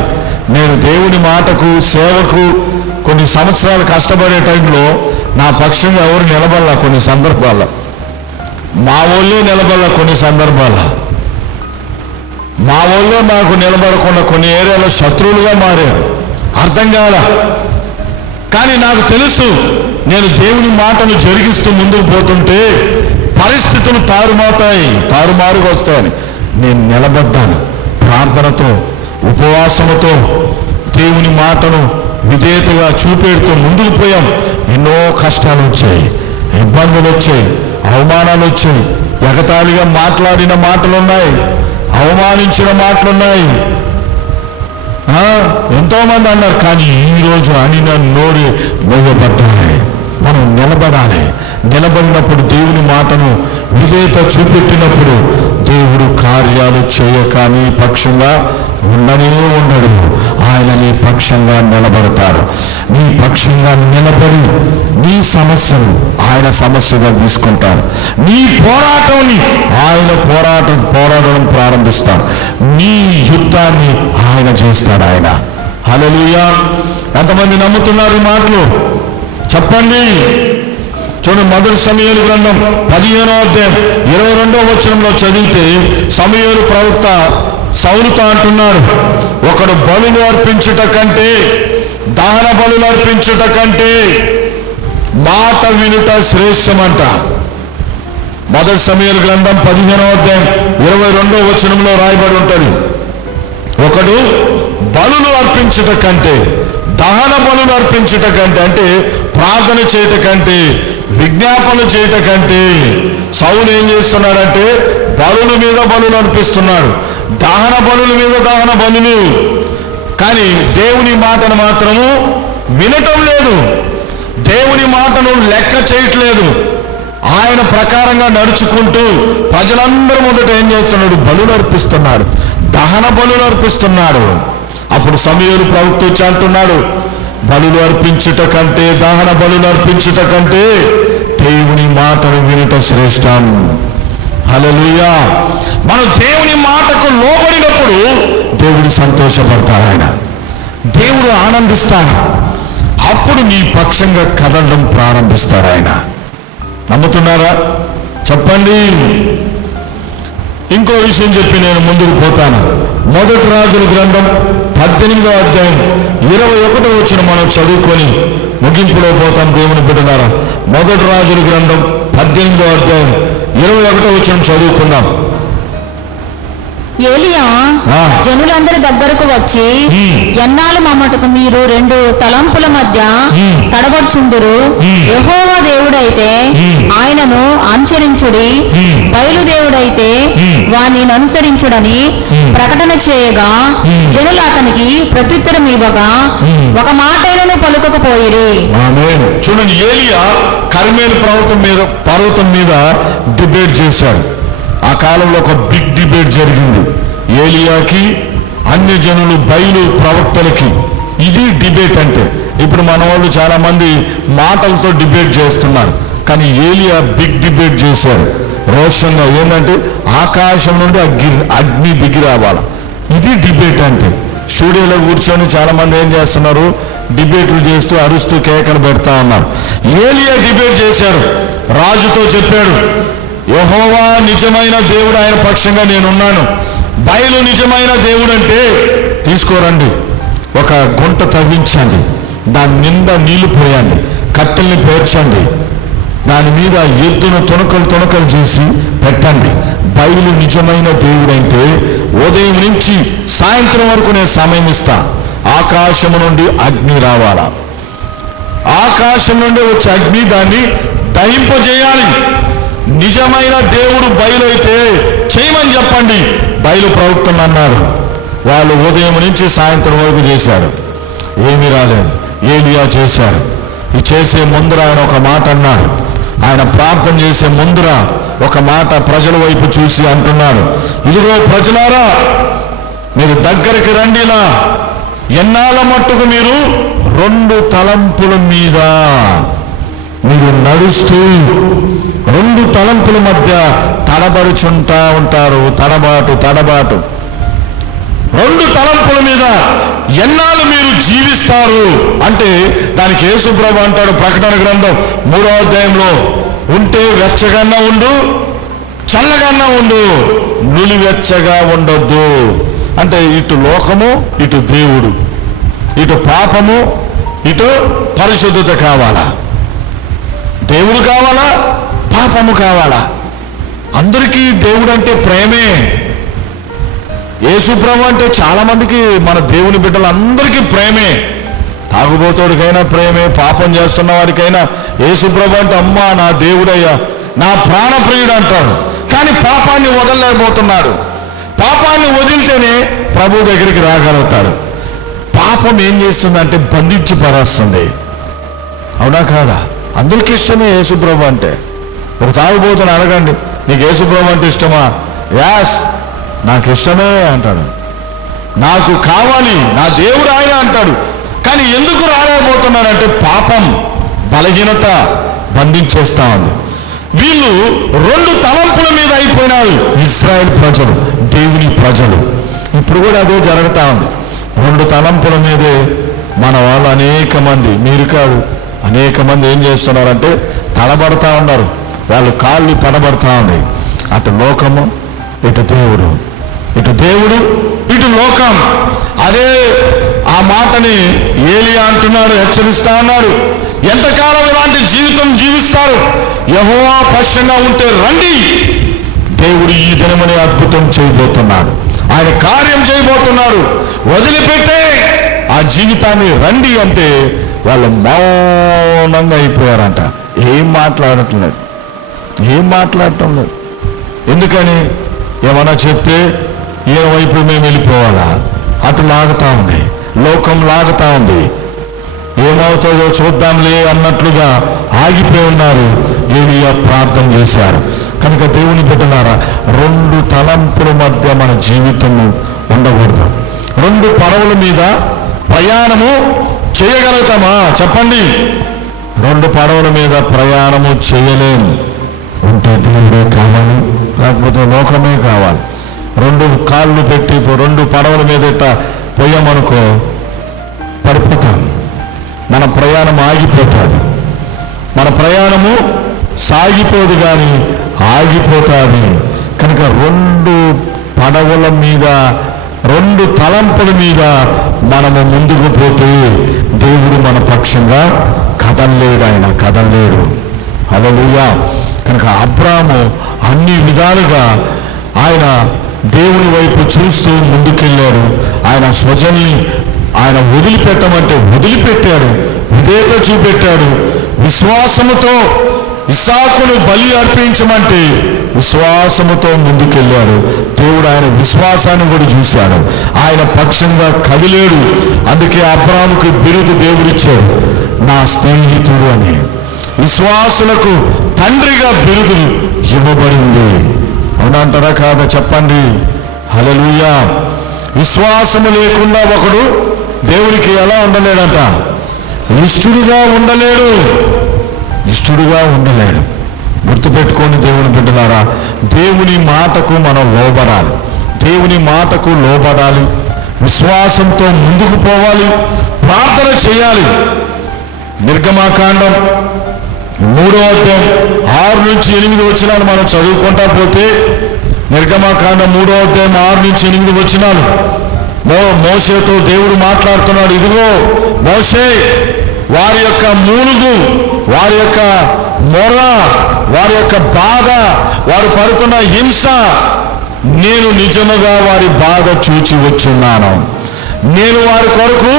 నేను దేవుని మాటకు సేవకు కొన్ని సంవత్సరాలు కష్టపడే టైంలో నా పక్షంగా ఎవరు నిలబడాల, కొన్ని సందర్భాల్లో మా వాళ్ళే నిలబడాల, కొన్ని సందర్భాల్లో మా వాళ్ళు నాకు నిలబడకుండా కొన్ని ఏరియాలో శత్రువులుగా మారారు, అర్థం కాల. కానీ నాకు తెలుసు నేను దేవుని మాటను జరిగిస్తూ ముందుకు పోతుంటే పరిస్థితులు తారుమారుగా వస్తాయని నేను నిలబడ్డాను. ప్రార్థనతో, ఉపవాసముతో దేవుని మాటను విధేయతగా చూపెడుతూ ముందుకు పోయాం. ఎన్నో కష్టాలు వచ్చాయి, ఇబ్బందులు వచ్చాయి, అవమానాలు వచ్చాయి, ఎగతాళిగా మాట్లాడిన మాటలున్నాయి, అవమానించిన మాటలున్నాయి. ఎంతోమంది అన్నారు, కానీ ఈరోజు అనిన నోరు మోయబడ్డాయి. మనం నిలబడాలి. నిలబడినప్పుడు దేవుని మాటను విధేయత చూపెట్టినప్పుడు దేవుడు కార్యాలు చేయక నీ పక్షంగా ఉండనే ఉండడు. ఆయన నీ పక్షంగా నిలబడతాడు. నీ పక్షంగా నిలబడి నీ సమస్యను ఆయన సమస్యగా తీసుకుంటాడు. నీ పోరాటాన్ని ఆయన పోరాడడం ప్రారంభిస్తాడు. నీ యుద్ధాన్ని ఆయన చేస్తాడు. ఆయన హల్లెలూయా. ఎంతమంది నమ్ముతున్నారు ఈ మాటలు? చెప్పండి. చూడండి, మొదటి సమూయేలు గ్రంథం 15వ అధ్యాయం 22వ వచనంలో చదివితే సమూయేలు ప్రవక్త సౌలుతో అంటున్నాడు, ఒకడు బలులు అర్పించుట కంటే, దహన బలులు అర్పించుట కంటే మాట వినుట శ్రేష్టమంట. మొదటి సమూయేలు గ్రంథం 15వ అధ్యాయం 22వ వచనంలో రాయబడి ఉంటుంది, ఒకడు బలులు అర్పించుట కంటే, దహన బలులు అర్పించుట కంటే, అంటే ప్రార్థన చేయట కంటే, విజ్ఞాపన చేయట కంటే సౌలు ఏం చేస్తున్నాడంటే బలుల మీద బలులు అర్పిస్తున్నాడు, దహన బలుల మీద దహన బలులు. కానీ దేవుని మాటను మాత్రము వినటం లేదు, దేవుని మాటను లెక్క చేయట్లేదు. ఆయన ప్రకారంగా నడుచుకుంటూ ప్రజలందరి మొదట ఏం చేస్తున్నాడు? బలులు అర్పిస్తున్నాడు, దహన బలులు అర్పిస్తున్నాడు. అప్పుడు సమూయేలు ప్రవక్త వచ్చి అంటున్నాడు, బలులు అర్పించుట కంటే, దహన బలులు అర్పించుట కంటే దేవుని మాటను వినుట శ్రేష్టం. హల్లెలూయా. మనం దేవుని మాటకు లోబడినప్పుడు దేవుడు సంతోషపడతాడు, ఆయన దేవుడు ఆనందిస్తాడు. అప్పుడు నీ పక్షంగా కదలడం ప్రారంభిస్తాడు ఆయన. నమ్ముతున్నారా? చెప్పండి. ఇంకో విషయం చెప్పి నేను ముందుకు పోతాను. మొదటి రాజుల గ్రంథం 18వ అధ్యాయం 21వ వచనం మనం చదువుకొని ముగింపులో పోతాం. దేవుని బిడ్డలారా, మొదటి రాజుల గ్రంథం 18వ అధ్యాయం 21వ వచనం చదువుకుందాం. ఏలియా జనులందరి దగ్గరకు వచ్చి, ఎన్నాళ్ళు మమ్మటకు మీరు రెండు తలంపుల మధ్య తడబడుచుందురు? యెహోవా దేవుడైతే ఆయనను అనుసరించుడి, బయలుదేవుడైతే వాణ్ణి అనుసరించుడని ప్రకటన చేయగా జనులు అతనికి ప్రత్యుత్తరం ఇవ్వగా ఒక మాటైనను పలుకకపోయిరి. ఆమేన్. చూడండి, ఏలియా కర్మేలు పర్వతం మీద డిబేట్ చేశాడు. ఆ కాలంలో ఒక బిగ్ డిబేట్ జరిగింది. ఏలియాకి, అన్ని జనులు, బయలు ప్రవక్తలకి. ఇది డిబేట్ అంటే. ఇప్పుడు మన వాళ్ళు చాలా మంది మాటలతో డిబేట్ చేస్తున్నారు, కానీ ఏలియా బిగ్ డిబేట్ చేశారు రోషంగా. ఏంటంటే ఆకాశం నుండి అగ్ని దిగి రావాలి. ఇది డిబేట్ అంటే. స్టూడియోలో కూర్చొని చాలా మంది ఏం చేస్తున్నారు? డిబేట్లు చేస్తూ అరుస్తూ కేకలు పెడతా ఉన్నారు. ఏలియా డిబేట్ చేశాడు, రాజుతో చెప్పాడు, యెహోవా నిజమైన దేవుడు, ఆయన పక్షంగా నేనున్నాను. బయలు నిజమైన దేవుడు అంటే తీసుకోరండి, ఒక గుంట తవ్వించండి, దాని నిండా నీళ్లు పోయండి, కట్టెల్ని పేర్చండి, దాని మీద ఎద్దును తునకలు చేసి పెట్టండి. బయలు నిజమైన దేవుడంటే ఉదయం నుంచి సాయంత్రం వరకు నేను సమయం ఇస్తా. ఆకాశము నుండి అగ్ని రావాలా, ఆకాశం నుండి వచ్చే అగ్ని దాన్ని దహింపజేయాలి. నిజమైన దేవుడు బయలు అయితే చేయమని చెప్పండి. బయలు ప్రవక్తలు అన్నారు. వాళ్ళు ఉదయం నుంచి సాయంత్రం వరకు చేశారు, ఏమీ రాలేదు. ఏలియా చేశారు. ఈ చేసే ముందర ఆయన ఒక మాట అన్నాడు. ఆయన ప్రార్థన చేసే ముందర ఒక మాట ప్రజల వైపు చూసి అంటున్నాడు, ఇదిగో ప్రజలారా, మీరు దగ్గరికి రండిలా, ఎన్నాళ్ళ మట్టుకు మీరు 2 తలంపుల మీద మీరు నడుస్తూ 2 తలంపుల మధ్య తడబడుచుంటా ఉంటారు. తడబాటు 2 తలంపుల మీద ఎన్నాళ్ళు మీరు జీవిస్తారు అంటే దానికి యేసుప్రభు అంటాడు ప్రకటన గ్రంథం 3వ అధ్యాయంలో, ఉంటే వెచ్చగన్నా ఉండు, చల్లగన్నా ఉండు, నులివెచ్చగా ఉండొద్దు. అంటే ఇటు లోకము, ఇటు దేవుడు, ఇటు పాపము, ఇటు పరిశుద్ధత కావాలా, దేవుడు కావాలా, పాపము కావాలా. అందరికీ దేవుడు అంటే ప్రేమే. యేసుప్రభు అంటే చాలా మందికి, మన దేవుని బిడ్డలందరికీ ప్రేమే. తాగుబోతోడికైనా ప్రేమే, పాపం చేస్తున్న వాడికైనా యేసుప్రభు అంటే అమ్మా నా దేవుడయ్యా, నా ప్రాణప్రియుడు అంటాడు. కానీ పాపాన్ని వదలలేకపోతున్నాడు. పాపాన్ని వదిలితేనే ప్రభు దగ్గరికి రాగలుగుతాడు. పాపం ఏం చేస్తుందంటే బంధించి పరేస్తుంది. అవునా కాదా? అందరికీ ఇష్టమే యేసుప్రభు అంటే. ఒక తాగుబోతుని అడగండి, నీకు యేసుప్రభు అంటే ఇష్టమా? యాస్, నాకు ఇష్టమే అంటాడు. నాకు కావాలి, నా దేవుడు ఆయన అంటాడు. కానీ ఎందుకు రాలేకపోతున్నాడంటే పాపం, బలహీనత బంధించేస్తా ఉంది. వీళ్ళు 2 తలంపుల మీద అయిపోయినారు ఇశ్రాయేల్ ప్రజలు, దేవుని ప్రజలు. ఇప్పుడు కూడా అదే జరుగుతూ ఉంది. 2 తలంపుల మీదే మన వాళ్ళు అనేక మంది, మీరు కాదు, అనేక మంది ఏం చేస్తున్నారంటే తడబడతా ఉన్నారు. వాళ్ళు కాళ్ళు తడబడతా ఉన్నాయి. అటు లోకము, ఇటు దేవుడు, ఇటు దేవుడు, ఇటు లోకం. అదే ఆ మాటని ఏలియా అంటున్నాడు, హెచ్చరిస్తా అన్నాడు. ఎంతకాలం ఇలాంటి జీవితం జీవిస్తారు? యెహోవా పక్షంగా ఉంటే రండి, దేవుడు ఈ దినమనే అద్భుతం చేయబోతున్నాడు, ఆయన కార్యం చేయబోతున్నాడు. వదిలిపెట్టే ఆ జీవితాన్ని రండి అంటే వాళ్ళు మౌనంగా అయిపోయారంట. ఏం మాట్లాడటం లేదు. ఎందుకని? ఏమన్నా చెప్తే ఈయన వైపు మేము వెళ్ళిపోవాలా? అటు లాగుతా ఉంది, లోకం లాగుతా ఉంది. ఏమవుతుందో చూద్దాంలే అన్నట్లుగా ఆగిపోయి ఉన్నారు. ఏలియా ప్రార్థన చేశారు. కనుక దేవుని బిడ్డలారా, 2 తలంపుల మధ్య మన జీవితము ఉండకూడదు. 2 పడవల మీద ప్రయాణము చేయగలుగుతామా? చెప్పండి. 2 పడవల మీద ప్రయాణము చేయలేము. ఉంటే దేవుడే కావాలి, లేకపోతే లోకమే కావాలి. 2 కాళ్ళు పెట్టి 2 పడవల మీద ఇట్లా పోయామనుకో పడిపోతాం. మన ప్రయాణం ఆగిపోతుంది. మన ప్రయాణము సాగిపోదు కానీ ఆగిపోతుంది. కనుక 2 పడవల మీద, 2 తలంపుల మీద మనము ముందుకు పోతే దేవుడు మన పక్షంగా కదలలేడు, ఆయన కదలలేడు. హల్లెలూయా. కనుక అబ్రాము అన్ని విధాలుగా ఆయన దేవుని వైపు చూస్తూ ముందుకెళ్ళాడు. ఆయన స్వజన్ని ఆయన వదిలిపెట్టమంటే వదిలిపెట్టాడు, విధేయత చూపెట్టాడు. విశ్వాసముతో ఇస్సాకును బలి అర్పించమంటే విశ్వాసముతో ముందుకెళ్ళాడు. దేవుడు ఆయన విశ్వాసాన్ని కూడా చూశాడు. ఆయన పక్షంగా కదిలేడు. అందుకే అబ్రాముకు బిరుదు దేవుడిచ్చాడు, నా స్నేహితుడు అని. విశ్వాసులకు తండ్రిగా బిరుదు ఇవ్వబడింది. అవునంటారా కాదా? చెప్పండి. హల్లెలూయా. విశ్వాసము లేకుండా ఒకడు దేవునికి ఎలా ఉండలేడంట? ఇష్టుడిగా ఉండలేడు. గుర్తుపెట్టుకోండి దేవుని బిడ్డలారా, దేవుని మాటకు మనం లోబడాలి. దేవుని మాటకు లోబడాలి, విశ్వాసంతో ముందుకు పోవాలి, ప్రార్థన చేయాలి. నిర్గమాకాండం 3వ అధ్యాయం 6 నుంచి 8 వచనాలు మనం చదువుకుంటా పోతే, నిర్గమాకాండం 3వ అధ్యాయం 6 నుంచి 8 వచనాలు మోషేతో దేవుడు మాట్లాడుతున్నాడు. ఇదిగో మోషే, వారి యొక్క మూలుగు, వారి యొక్క మొర, వారి యొక్క బాధ, వారు పడుతున్న హింస, నేను నిజముగా వారి బాధ చూచి వచ్చున్నాను. నేను వారి కొరకు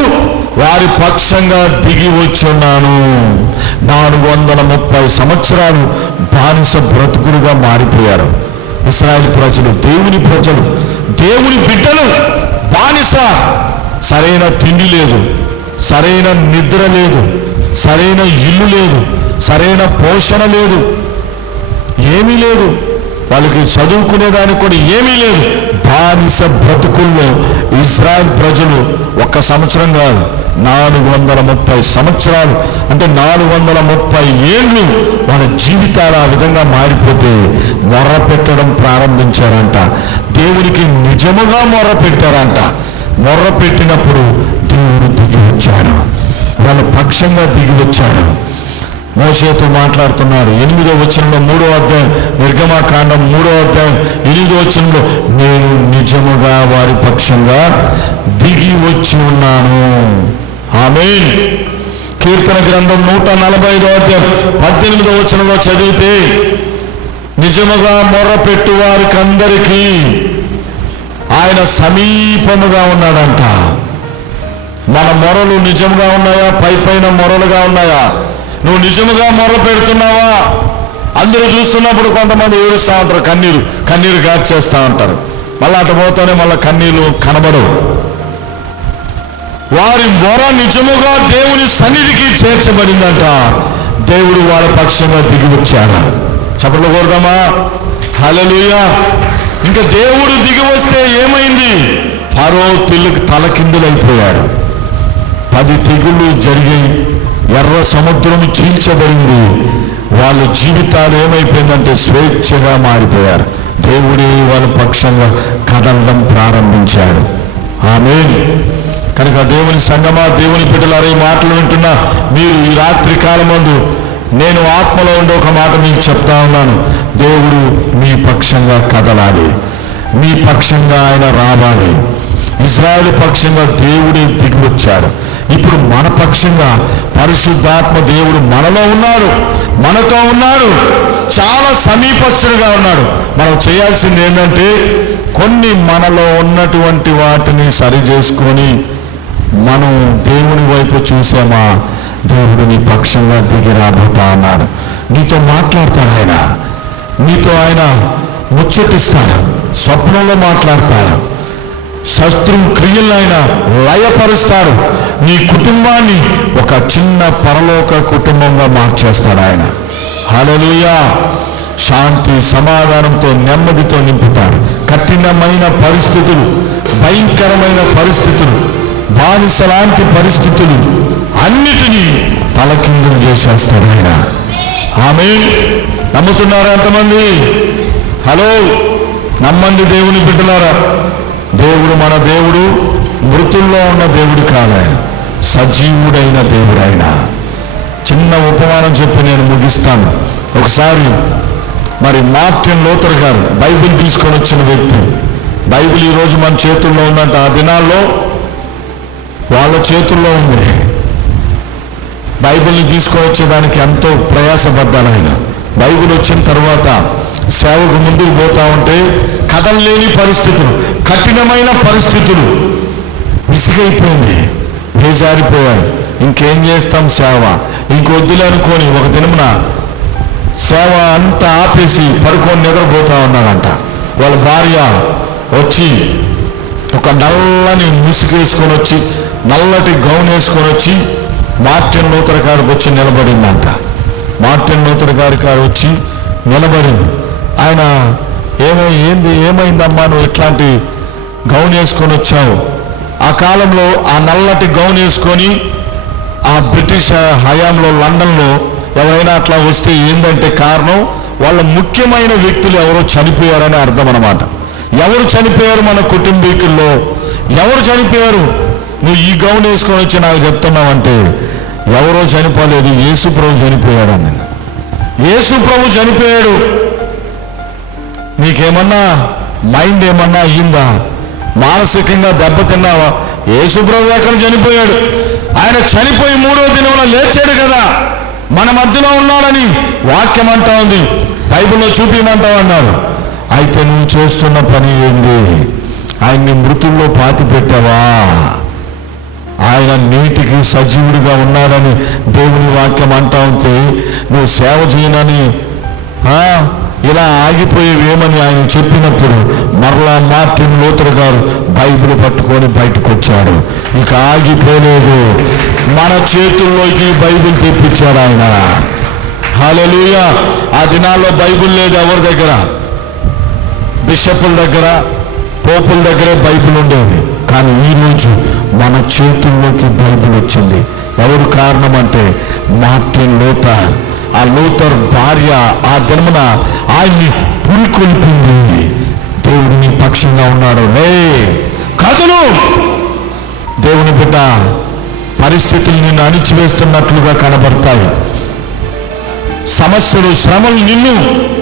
వారి పక్షంగా దిగి వచ్చున్నాను. 430 సంవత్సరాలు బానిస బ్రతుకులుగా మారిపోయారు ఇశ్రాయేలు ప్రజలు, దేవుని ప్రజలు, దేవుని బిడ్డలు. బానిస, సరైన తిండి లేదు, సరైన నిద్ర లేదు, సరైన ఇల్లు లేదు, సరైన పోషణ లేదు, ఏమీ లేదు. వాళ్ళకి చదువుకునేదానికి కూడా ఏమీ లేదు. బానిస బ్రతుకుల్లో ఇశ్రాయేల్ ప్రజలు 1 సంవత్సరం కాదు, 430 సంవత్సరాలు, అంటే 430 ఏళ్ళు వాళ్ళ జీవితాలు ఆ విధంగా మారిపోతే మొర్ర పెట్టడం ప్రారంభించారంట. దేవునికి నిజముగా మొర్ర పెట్టారంట. మొర్ర పెట్టినప్పుడు దేవుడు దిగి వచ్చాడు, వాళ్ళ పక్షంగా దిగి వచ్చాడు. మోషేతో మాట్లాడుతున్నాడు. 8వ వచనంలో, 3వ అధ్యాయం నిర్గమాకాండం 3వ అధ్యాయం 8వ వచనంలో, నేను నిజముగా వారి పక్షంగా దిగి వచ్చి ఉన్నాను. ఆమేన్. కీర్తన గ్రంథం 145వ అధ్యాయం 18వ వచనంలో చదివితే, నిజముగా మొర్ర పెట్టు వారికి అందరికీ ఆయన సమీపముగా ఉన్నాడంట. మన మొరలు నిజంగా ఉన్నాయా? పైన మొరలుగా ఉన్నాయా? నువ్వు నిజముగా మొర్ర పెడుతున్నావా? అందరూ చూస్తున్నప్పుడు కొంతమంది ఏడుస్తూ ఉంటారు, కన్నీరు గార్చేస్తూ ఉంటారు. మళ్ళీ అటు పోతానే మళ్ళీ కన్నీళ్ళు కనబడవు. వారి మొర నిజముగా దేవుని సన్నిధికి చేర్చబడిందంట. దేవుడు వాళ్ళ పక్షంగా దిగి వచ్చాడు. చప్పట్లు కొడదామా? హల్లెలూయా. ఇంకా దేవుడు దిగి వస్తే ఏమైంది? ఫరో తలకిందులైపోయాడు. 10 తెగుళ్ళు జరిగాయి. ఎర్ర సముద్రం చీల్చబడింది. వాళ్ళ జీవితాలు ఏమైపోయిందంటే స్వేచ్ఛగా మారిపోయారు. దేవుడే వాళ్ళ పక్షంగా కదలడం ప్రారంభించాడు. ఆమేన్. కనుక దేవుని సంగమా, దేవుని బిడ్డలారా, ఈ మాటలు వింటున్నా మీరు ఈ రాత్రి కాలమందు నేను ఆత్మలో ఉండే ఒక మాట మీకు చెప్తా ఉన్నాను. దేవుడు మీ పక్షంగా కదలాలి, మీ పక్షంగా ఆయన రావాలి. ఇశ్రాయేలు పక్షంగా దేవుడే దిగి వచ్చాడు. ఇప్పుడు మన పక్షంగా పరిశుద్ధాత్మ దేవుడు మనలో ఉన్నాడు, మనతో ఉన్నాడు, చాలా సమీపస్తుడుగా ఉన్నాడు. మనం చేయాల్సింది ఏంటంటే కొన్ని మనలో ఉన్నటువంటి వాటిని సరి చేసుకొని మనం దేవుని వైపు చూసామా, దేవుడు నీ పక్షంగా దిగి రాబోతా అన్నాడు. నీతో మాట్లాడతాడు ఆయన, నీతో ఆయన ముచ్చటిస్తాడు, స్వప్నంలో మాట్లాడతాడు, శత్రువు క్రియలను ఆయన లయపరుస్తాడు. నీ కుటుంబాన్ని ఒక చిన్న పరలోక కుటుంబంగా మార్చేస్తాడు ఆయన. హల్లెలూయా. శాంతి సమాధానంతో నెమ్మదితో నింపుతాడు. కఠినమైన పరిస్థితులు, భయంకరమైన పరిస్థితులు, బానిస లాంటి పరిస్థితులు అన్నిటినీ తలకిందులు చేసేస్తాడు ఆయన. ఆమేన్. నమ్ముతున్నారా ఎంతమంది? హలో, నమ్మండి దేవుని బిడ్డలారా. దేవుడు మన దేవుడు మృతుల్లో ఉన్న దేవుడు కాదు, ఆయన సజీవుడైన దేవుడు. ఆయన చిన్న ఉపమానం చెప్పి నేను ముగిస్తాను. ఒకసారి మరి మార్టిన్ లూథర్ గారు బైబిల్ తీసుకొని వచ్చిన వ్యక్తి. బైబిల్ ఈరోజు మన చేతుల్లో ఉందంట. ఆ దినాల్లో వాళ్ళ చేతుల్లో ఉంది. బైబిల్ని తీసుకొని వచ్చేదానికి ఎంతో ప్రయాసపడ్డాను ఆయన. బైబిల్ వచ్చిన తర్వాత సేవకు ముందుకు పోతా ఉంటే కదలలేని పరిస్థితులు, కఠినమైన పరిస్థితులు, విసిగైపోయింది, వేజారిపోయాడు. ఇంకేం చేస్తాం సేవ, ఇంకొద్దులే అనుకొని ఒక దినమున సేవ అంతా ఆపేసి పడుకొని నిద్రపోతా ఉన్నాడంట. వాళ్ళ భార్య వచ్చి ఒక నల్లని ముసుగేసుకొని వచ్చి, నల్లటి గౌన్ వేసుకొని వచ్చి మార్టిన్ లూథర్ గారికి వచ్చి నిలబడిందంట. మార్టిన్ లూథర్ గారికి వచ్చి నిలబడింది. ఆయన ఏమైందమ్మా, నువ్వు ఇట్లాంటి గౌన్ వేసుకొని వచ్చావు? ఆ కాలంలో ఆ నల్లటి గౌన్ వేసుకొని ఆ బ్రిటిష్ హయాంలో లండన్లో ఎవరైనా అట్లా వస్తే ఏంటంటే కారణం వాళ్ళ ముఖ్యమైన వ్యక్తులు ఎవరో చనిపోయారని అర్థం అన్నమాట. ఎవరు చనిపోయారు? మన కుటుంబీకుల్లో ఎవరు చనిపోయారు? నువ్వు ఈ గౌన్ వేసుకొని వచ్చి నాకు చెప్తున్నావంటే ఎవరో చనిపోలేదు, యేసు ప్రభు చనిపోయాడు అన్నాను. యేసు ప్రభు చనిపోయాడు. నీకేమన్నా మైండ్ ఏమన్నా అయ్యిందా? మానసికంగా దెబ్బతిన్నావా? యేసు ప్రభు ఎక్కడ చనిపోయాడు? ఆయన చనిపోయి 3వ దినంలో లేచాడు కదా, మన మధ్యలో ఉన్నాడని వాక్యం అంటా ఉంది, బైబిల్లో చూపించమంటావు అన్నారు. అయితే నువ్వు చేస్తున్న పని ఏంది? ఆయన్ని మృతుల్లో పాతి పెట్టావా? ఆయన నీటికి సజీవుడిగా ఉన్నాడని దేవుని వాక్యం అంటా ఉంటే నువ్వు సేవ చేయనని ఇలా ఆగిపోయేవేమని ఆయన చెప్పినప్పుడు మరలా మార్టిన్ లూథర్ గారు బైబిల్ పట్టుకొని బయటకు వచ్చాడు. ఇక ఆగిపోలేదు, మన చేతుల్లోకి బైబిల్ తెప్పించాడు ఆయన. హల్లెలూయా. ఆ దినాల్లో బైబిల్ లేదు ఎవరి దగ్గర, బిషపుల దగ్గర, పోపుల దగ్గరే బైబిల్ ఉండేది. కానీ ఈరోజు మన చేతుల్లోకి బైబిల్ వచ్చింది. ఎవరు కారణం అంటే మార్టిన్ లూథర్. ఆ లూథర్ భార్య ఆ దినమున ఆయన్ని పురికొల్పింది. దేవుడు నీ పక్షంగా ఉన్నాడు, లే కథలు. దేవుని బిడ్డ, పరిస్థితులు నిన్ను అణిచివేస్తున్నట్లుగా కనబడతాయి. సమస్యలు, శ్రమలు నిన్ను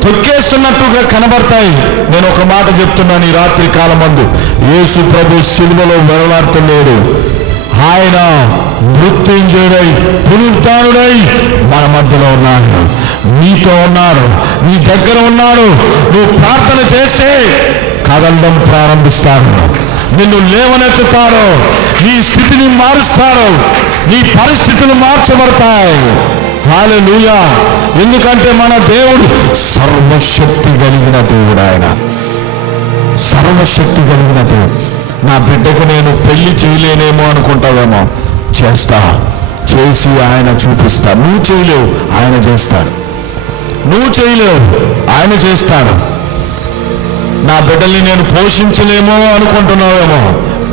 తొక్కేస్తున్నట్టుగా కనబడతాయి. నేను ఒక మాట చెప్తున్నాను ఈ రాత్రి కాలమందు, యేసు ప్రభు సిలువలో వెరలాడుతున్నాడు. ఆయన మృత్యుంజయుడై పునరుద్ధానుడై మన మధ్యలో ఉన్నాడు, నీతో ఉన్నాడు, నీ దగ్గర ఉన్నాడు. నువ్వు ప్రార్థన చేస్తే కదలడం ప్రారంభిస్తాడు, నిన్ను లేవనెత్తుతాడు, నీ స్థితిని మారుస్తాడు, నీ పరిస్థితులు మార్చబడతాయి. హల్లెలూయా. ఎందుకంటే మన దేవుడు సర్వశక్తి కలిగిన దేవుడు. ఆయన సర్వశక్తి కలిగిన దేవుడు. నా బిడ్డకు నేను పెళ్లి చేయలేనేమో అనుకుంటావేమో, చేస్తా, చేసి ఆయన చూపిస్తా. నువ్వు చేయలేవు, ఆయన చేస్తాడు. నువ్వు చేయలేవు, ఆయన చేస్తాడు. నా బిడ్డల్ని నేను పోషించలేమో అనుకుంటున్నావేమో,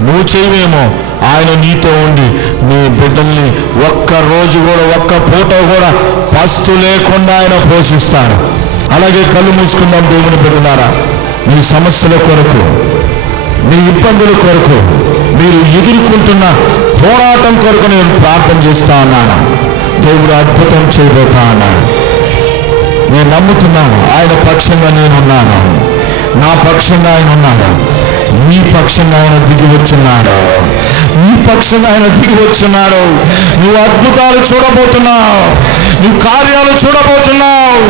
నువ్వు చేయవేమో, ఆయన నీతో ఉండి నీ బిడ్డల్ని ఒక్క రోజు కూడా, ఒక్క పూట కూడా పస్తు లేకుండా ఆయన పోషిస్తాడు. అలాగే కళ్ళు మూసుకుందాం దేవుని బిడ్డలారా. మీ సమస్యల కొరకు, మీ ఇబ్బందుల కొరకు, మీరు ఎదుర్కొంటున్న పోరాటం కొరకు నేను ప్రార్థన చేస్తా ఉన్నాను. దేవుడు అద్భుతం చేయబోతా అన్నాడు. నేను నమ్ముతున్నాను, ఆయన పక్షంగా నేనున్నాను, నా పక్షంగా ఆయన ఉన్నాడు, నీ పక్షంగా ఆయన దిగి వచ్చున్నాడు, నీ పక్షంగా ఆయన దిగి వచ్చున్నాడు. నువ్వు అద్భుతాలు చూడబోతున్నావు, నువ్వు కార్యాలు చూడబోతున్నావు,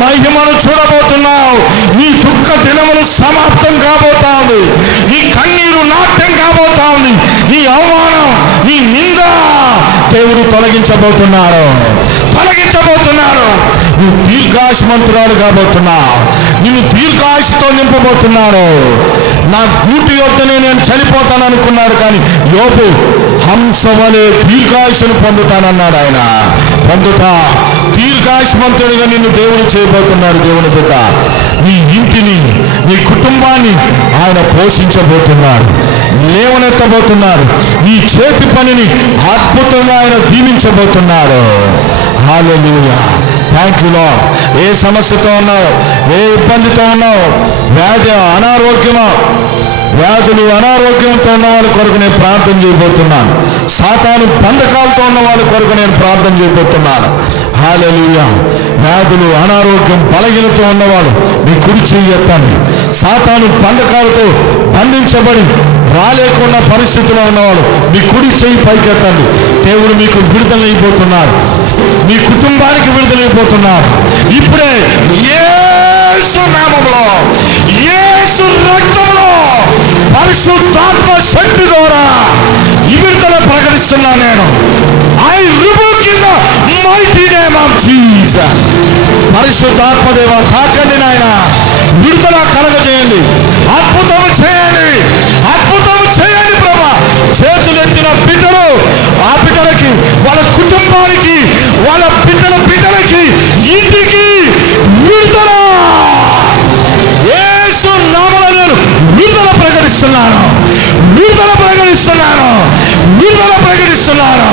మహిమను చూడబోతున్నావు. నీ దుఃఖ దినములు సమాప్తం కాబోతావు, నీ కన్నీరు నాట్యం కాబోతావు, నీ అవమానం, నీ నింద దేవుడు తొలగించబోతున్నాడు. నువ్వు దీర్ఘాయుష్మంతురాలు కాబోతున్నావు, నిన్ను దీర్ఘాయుషతో నింపబోతున్నాడు. నా గూటి యొద్దనే నేను చనిపోతాను అనుకున్నాడు, కానీ యోబు హంస వలె దీర్ఘాయుషను పొందుతానన్నాడు. ఆయన పొందుతా, దీర్ఘాయుష్మంతుడిగా నిన్ను దేవుడు చేయబోతున్నాడు. దేవుని బిడ్డ, నీ ఇంటిని, నీ కుటుంబాన్ని ఆయన పోషించబోతున్నాడు, లేవనెత్తబోతున్నాడు. నీ చేతి పనిని అద్భుతంగా ఆయన దీవించబోతున్నాడు. హల్లెలూయా. Thank you lord. ఏ సమస్యతో ఉన్నావు, ఏ ఇబ్బందితో ఉన్నావు, వ్యాధి, అనారోగ్యమా, వ్యాధులు, అనారోగ్యంతో ఉన్న వాళ్ళ కొరకు నేను ప్రార్థన చేయబోతున్నాను. సాతాను బంధకాలతో ఉన్న వాళ్ళ కొరకు నేను ప్రార్థన చేయబోతున్నాను. హల్లెలూయా. వ్యాధులు, అనారోగ్యం, బలహీనతో ఉన్నవాడు మీ కుడి చెయ్యి ఎత్తండి. సాతాను బంధకాలతో బంధించబడి రాలేకున్న పరిస్థితిలో ఉన్నవాడు మీ కుడి చెయ్యి పైకెత్తండి. దేవుడు మీకు విడుదలైపోతున్నారు, మీ కుటుంబానికి విడుదలైపోతున్నారు. ఇప్పుడే యేసు నామములో, యేసు రక్తంలో, పరిశుద్ధాత్మ శక్తి ద్వారా ఈ విడుదల ప్రకటిస్తున్నాను నేను. I rebuke in the mighty name of Jesus. పరిశుద్ధాత్మ దేవ తాకండి నాయన, విడుదల కలగజేయండి, అద్భుతం చేయండి, అద్భుతం చేయండి ప్రభా. చేతులెత్తిన బిడ్డలు, ఆ బిడ్డలకి, వాళ్ళ కుటుంబానికి, వాళ్ళ బిడ్డలకి, ఇంటికి విడుదల యేసు నామములో నేను విడుదల ప్రకటిస్తున్నాను, విడుదల ప్రకటిస్తున్నాను, విడుదల ప్రకటిస్తున్నాను.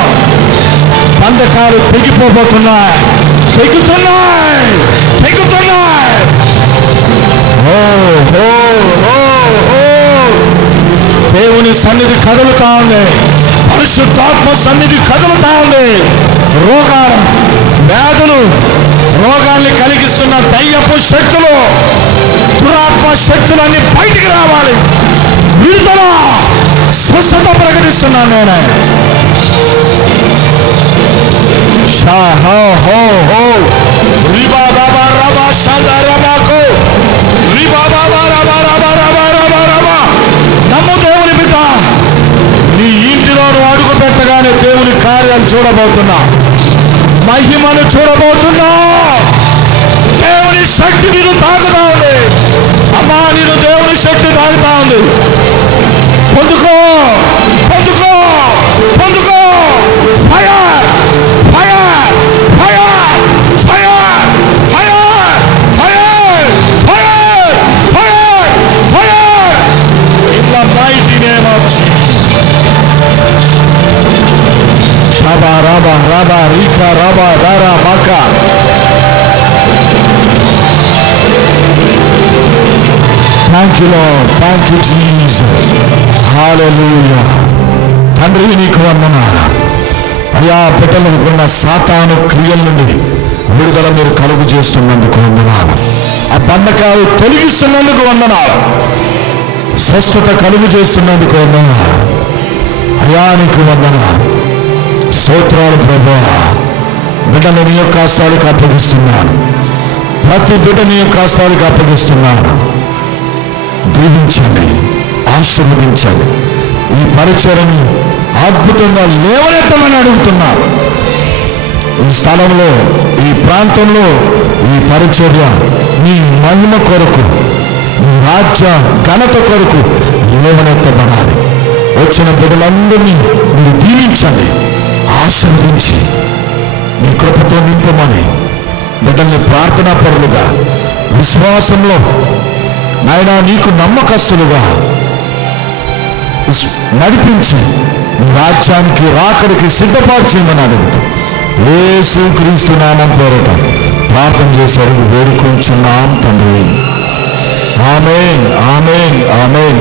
బంధకాలు తెగిపోబోతున్నాయి, తెగుతున్నాయి, తెగుతున్నాయి. ఓ దేవుని సన్నిధి కదులుతా ఉంది, రోగాలు, వ్యాధులు, రోగాల్ని కలిగిస్తున్న దయ్యపు శక్తులు, దురాత్మ శక్తులన్నీ బయటికి రావాలి. విడుదల, స్వస్థత ప్రకటిస్తున్నాను నేను. షా హో హో హో రిబా బాబా రబా షదా రబాకో రిబా బాబా రబా రబా రబా రబా రబా. నమ్ము దేవుని బిడ్డ, నీ ఇంటిలో నువ్వు అడుగు పెట్టగానే దేవుని కార్యాలు చూడబోతున్నా, మహిమను చూడబోతున్నా. దేవుని శక్తి నేను తాగుతా ఉంది. అమ్మా, నేను దేవుని శక్తి తాగుతా ఉంది. పొందుకో, పొందుకో, పొందుకో. Fire, fire, fire, fire, fire, fire, fire, fire, fire. In the mighty name of Jesus. షబా రబా రబా రీకా రబా దారా బాకా. Thank you lord, thank you Jesus. Hallelujah. తండ్రి నీకు వందనాలు అయ్యా. బిడ్డలకు ఉన్న సాతాను క్రియల నుండి విడుదల మీరు కలుగు చేస్తున్నందుకు వందనాలు. ఆ బంధకాలు తొలగిస్తున్నందుకు వందనాలు. స్వస్థత కలుగు చేస్తున్నందుకు వందనాలు అయ్యా. నీకు వందనాలు, స్తోత్రాలు ప్రభువా. బిడ్డలు నీ యొక్క హస్తాలకు అప్పగిస్తున్నాను. ప్రతి బిడ్డ నీ యొక్క హస్తాలకు అప్పగిస్తున్నాను. దీవించండి, ఆశీర్వదించండి. ఈ పరిచర్యని అద్భుతంగా లేవనెత్తమని అడుగుతున్నాను. ఈ స్థలంలో, ఈ ప్రాంతంలో ఈ పరిచర్య నీ మహిమ కొరకు, నీ రాజ్య ఘనత కొరకు లేవనెత్తబడాలి. వచ్చిన బిడ్డలందరినీ మీరు దీవించండి, ఆశీర్వదించి నీ కృపతో నింపమని బిడ్డల్ని ప్రార్థనా పరులుగా, విశ్వాసంలో నాయనా నీకు నమ్మకస్తులుగా నడిపించి నీ రాజ్యానికి రాకడికి సిద్ధపాటు చేయమని అడుగుతూ యేసుక్రీస్తు నామం పేరట ప్రార్థన చేశారు, వేడుకొంచున్నాం తండ్రి. ఆమేన్, ఆమేన్, ఆమేన్.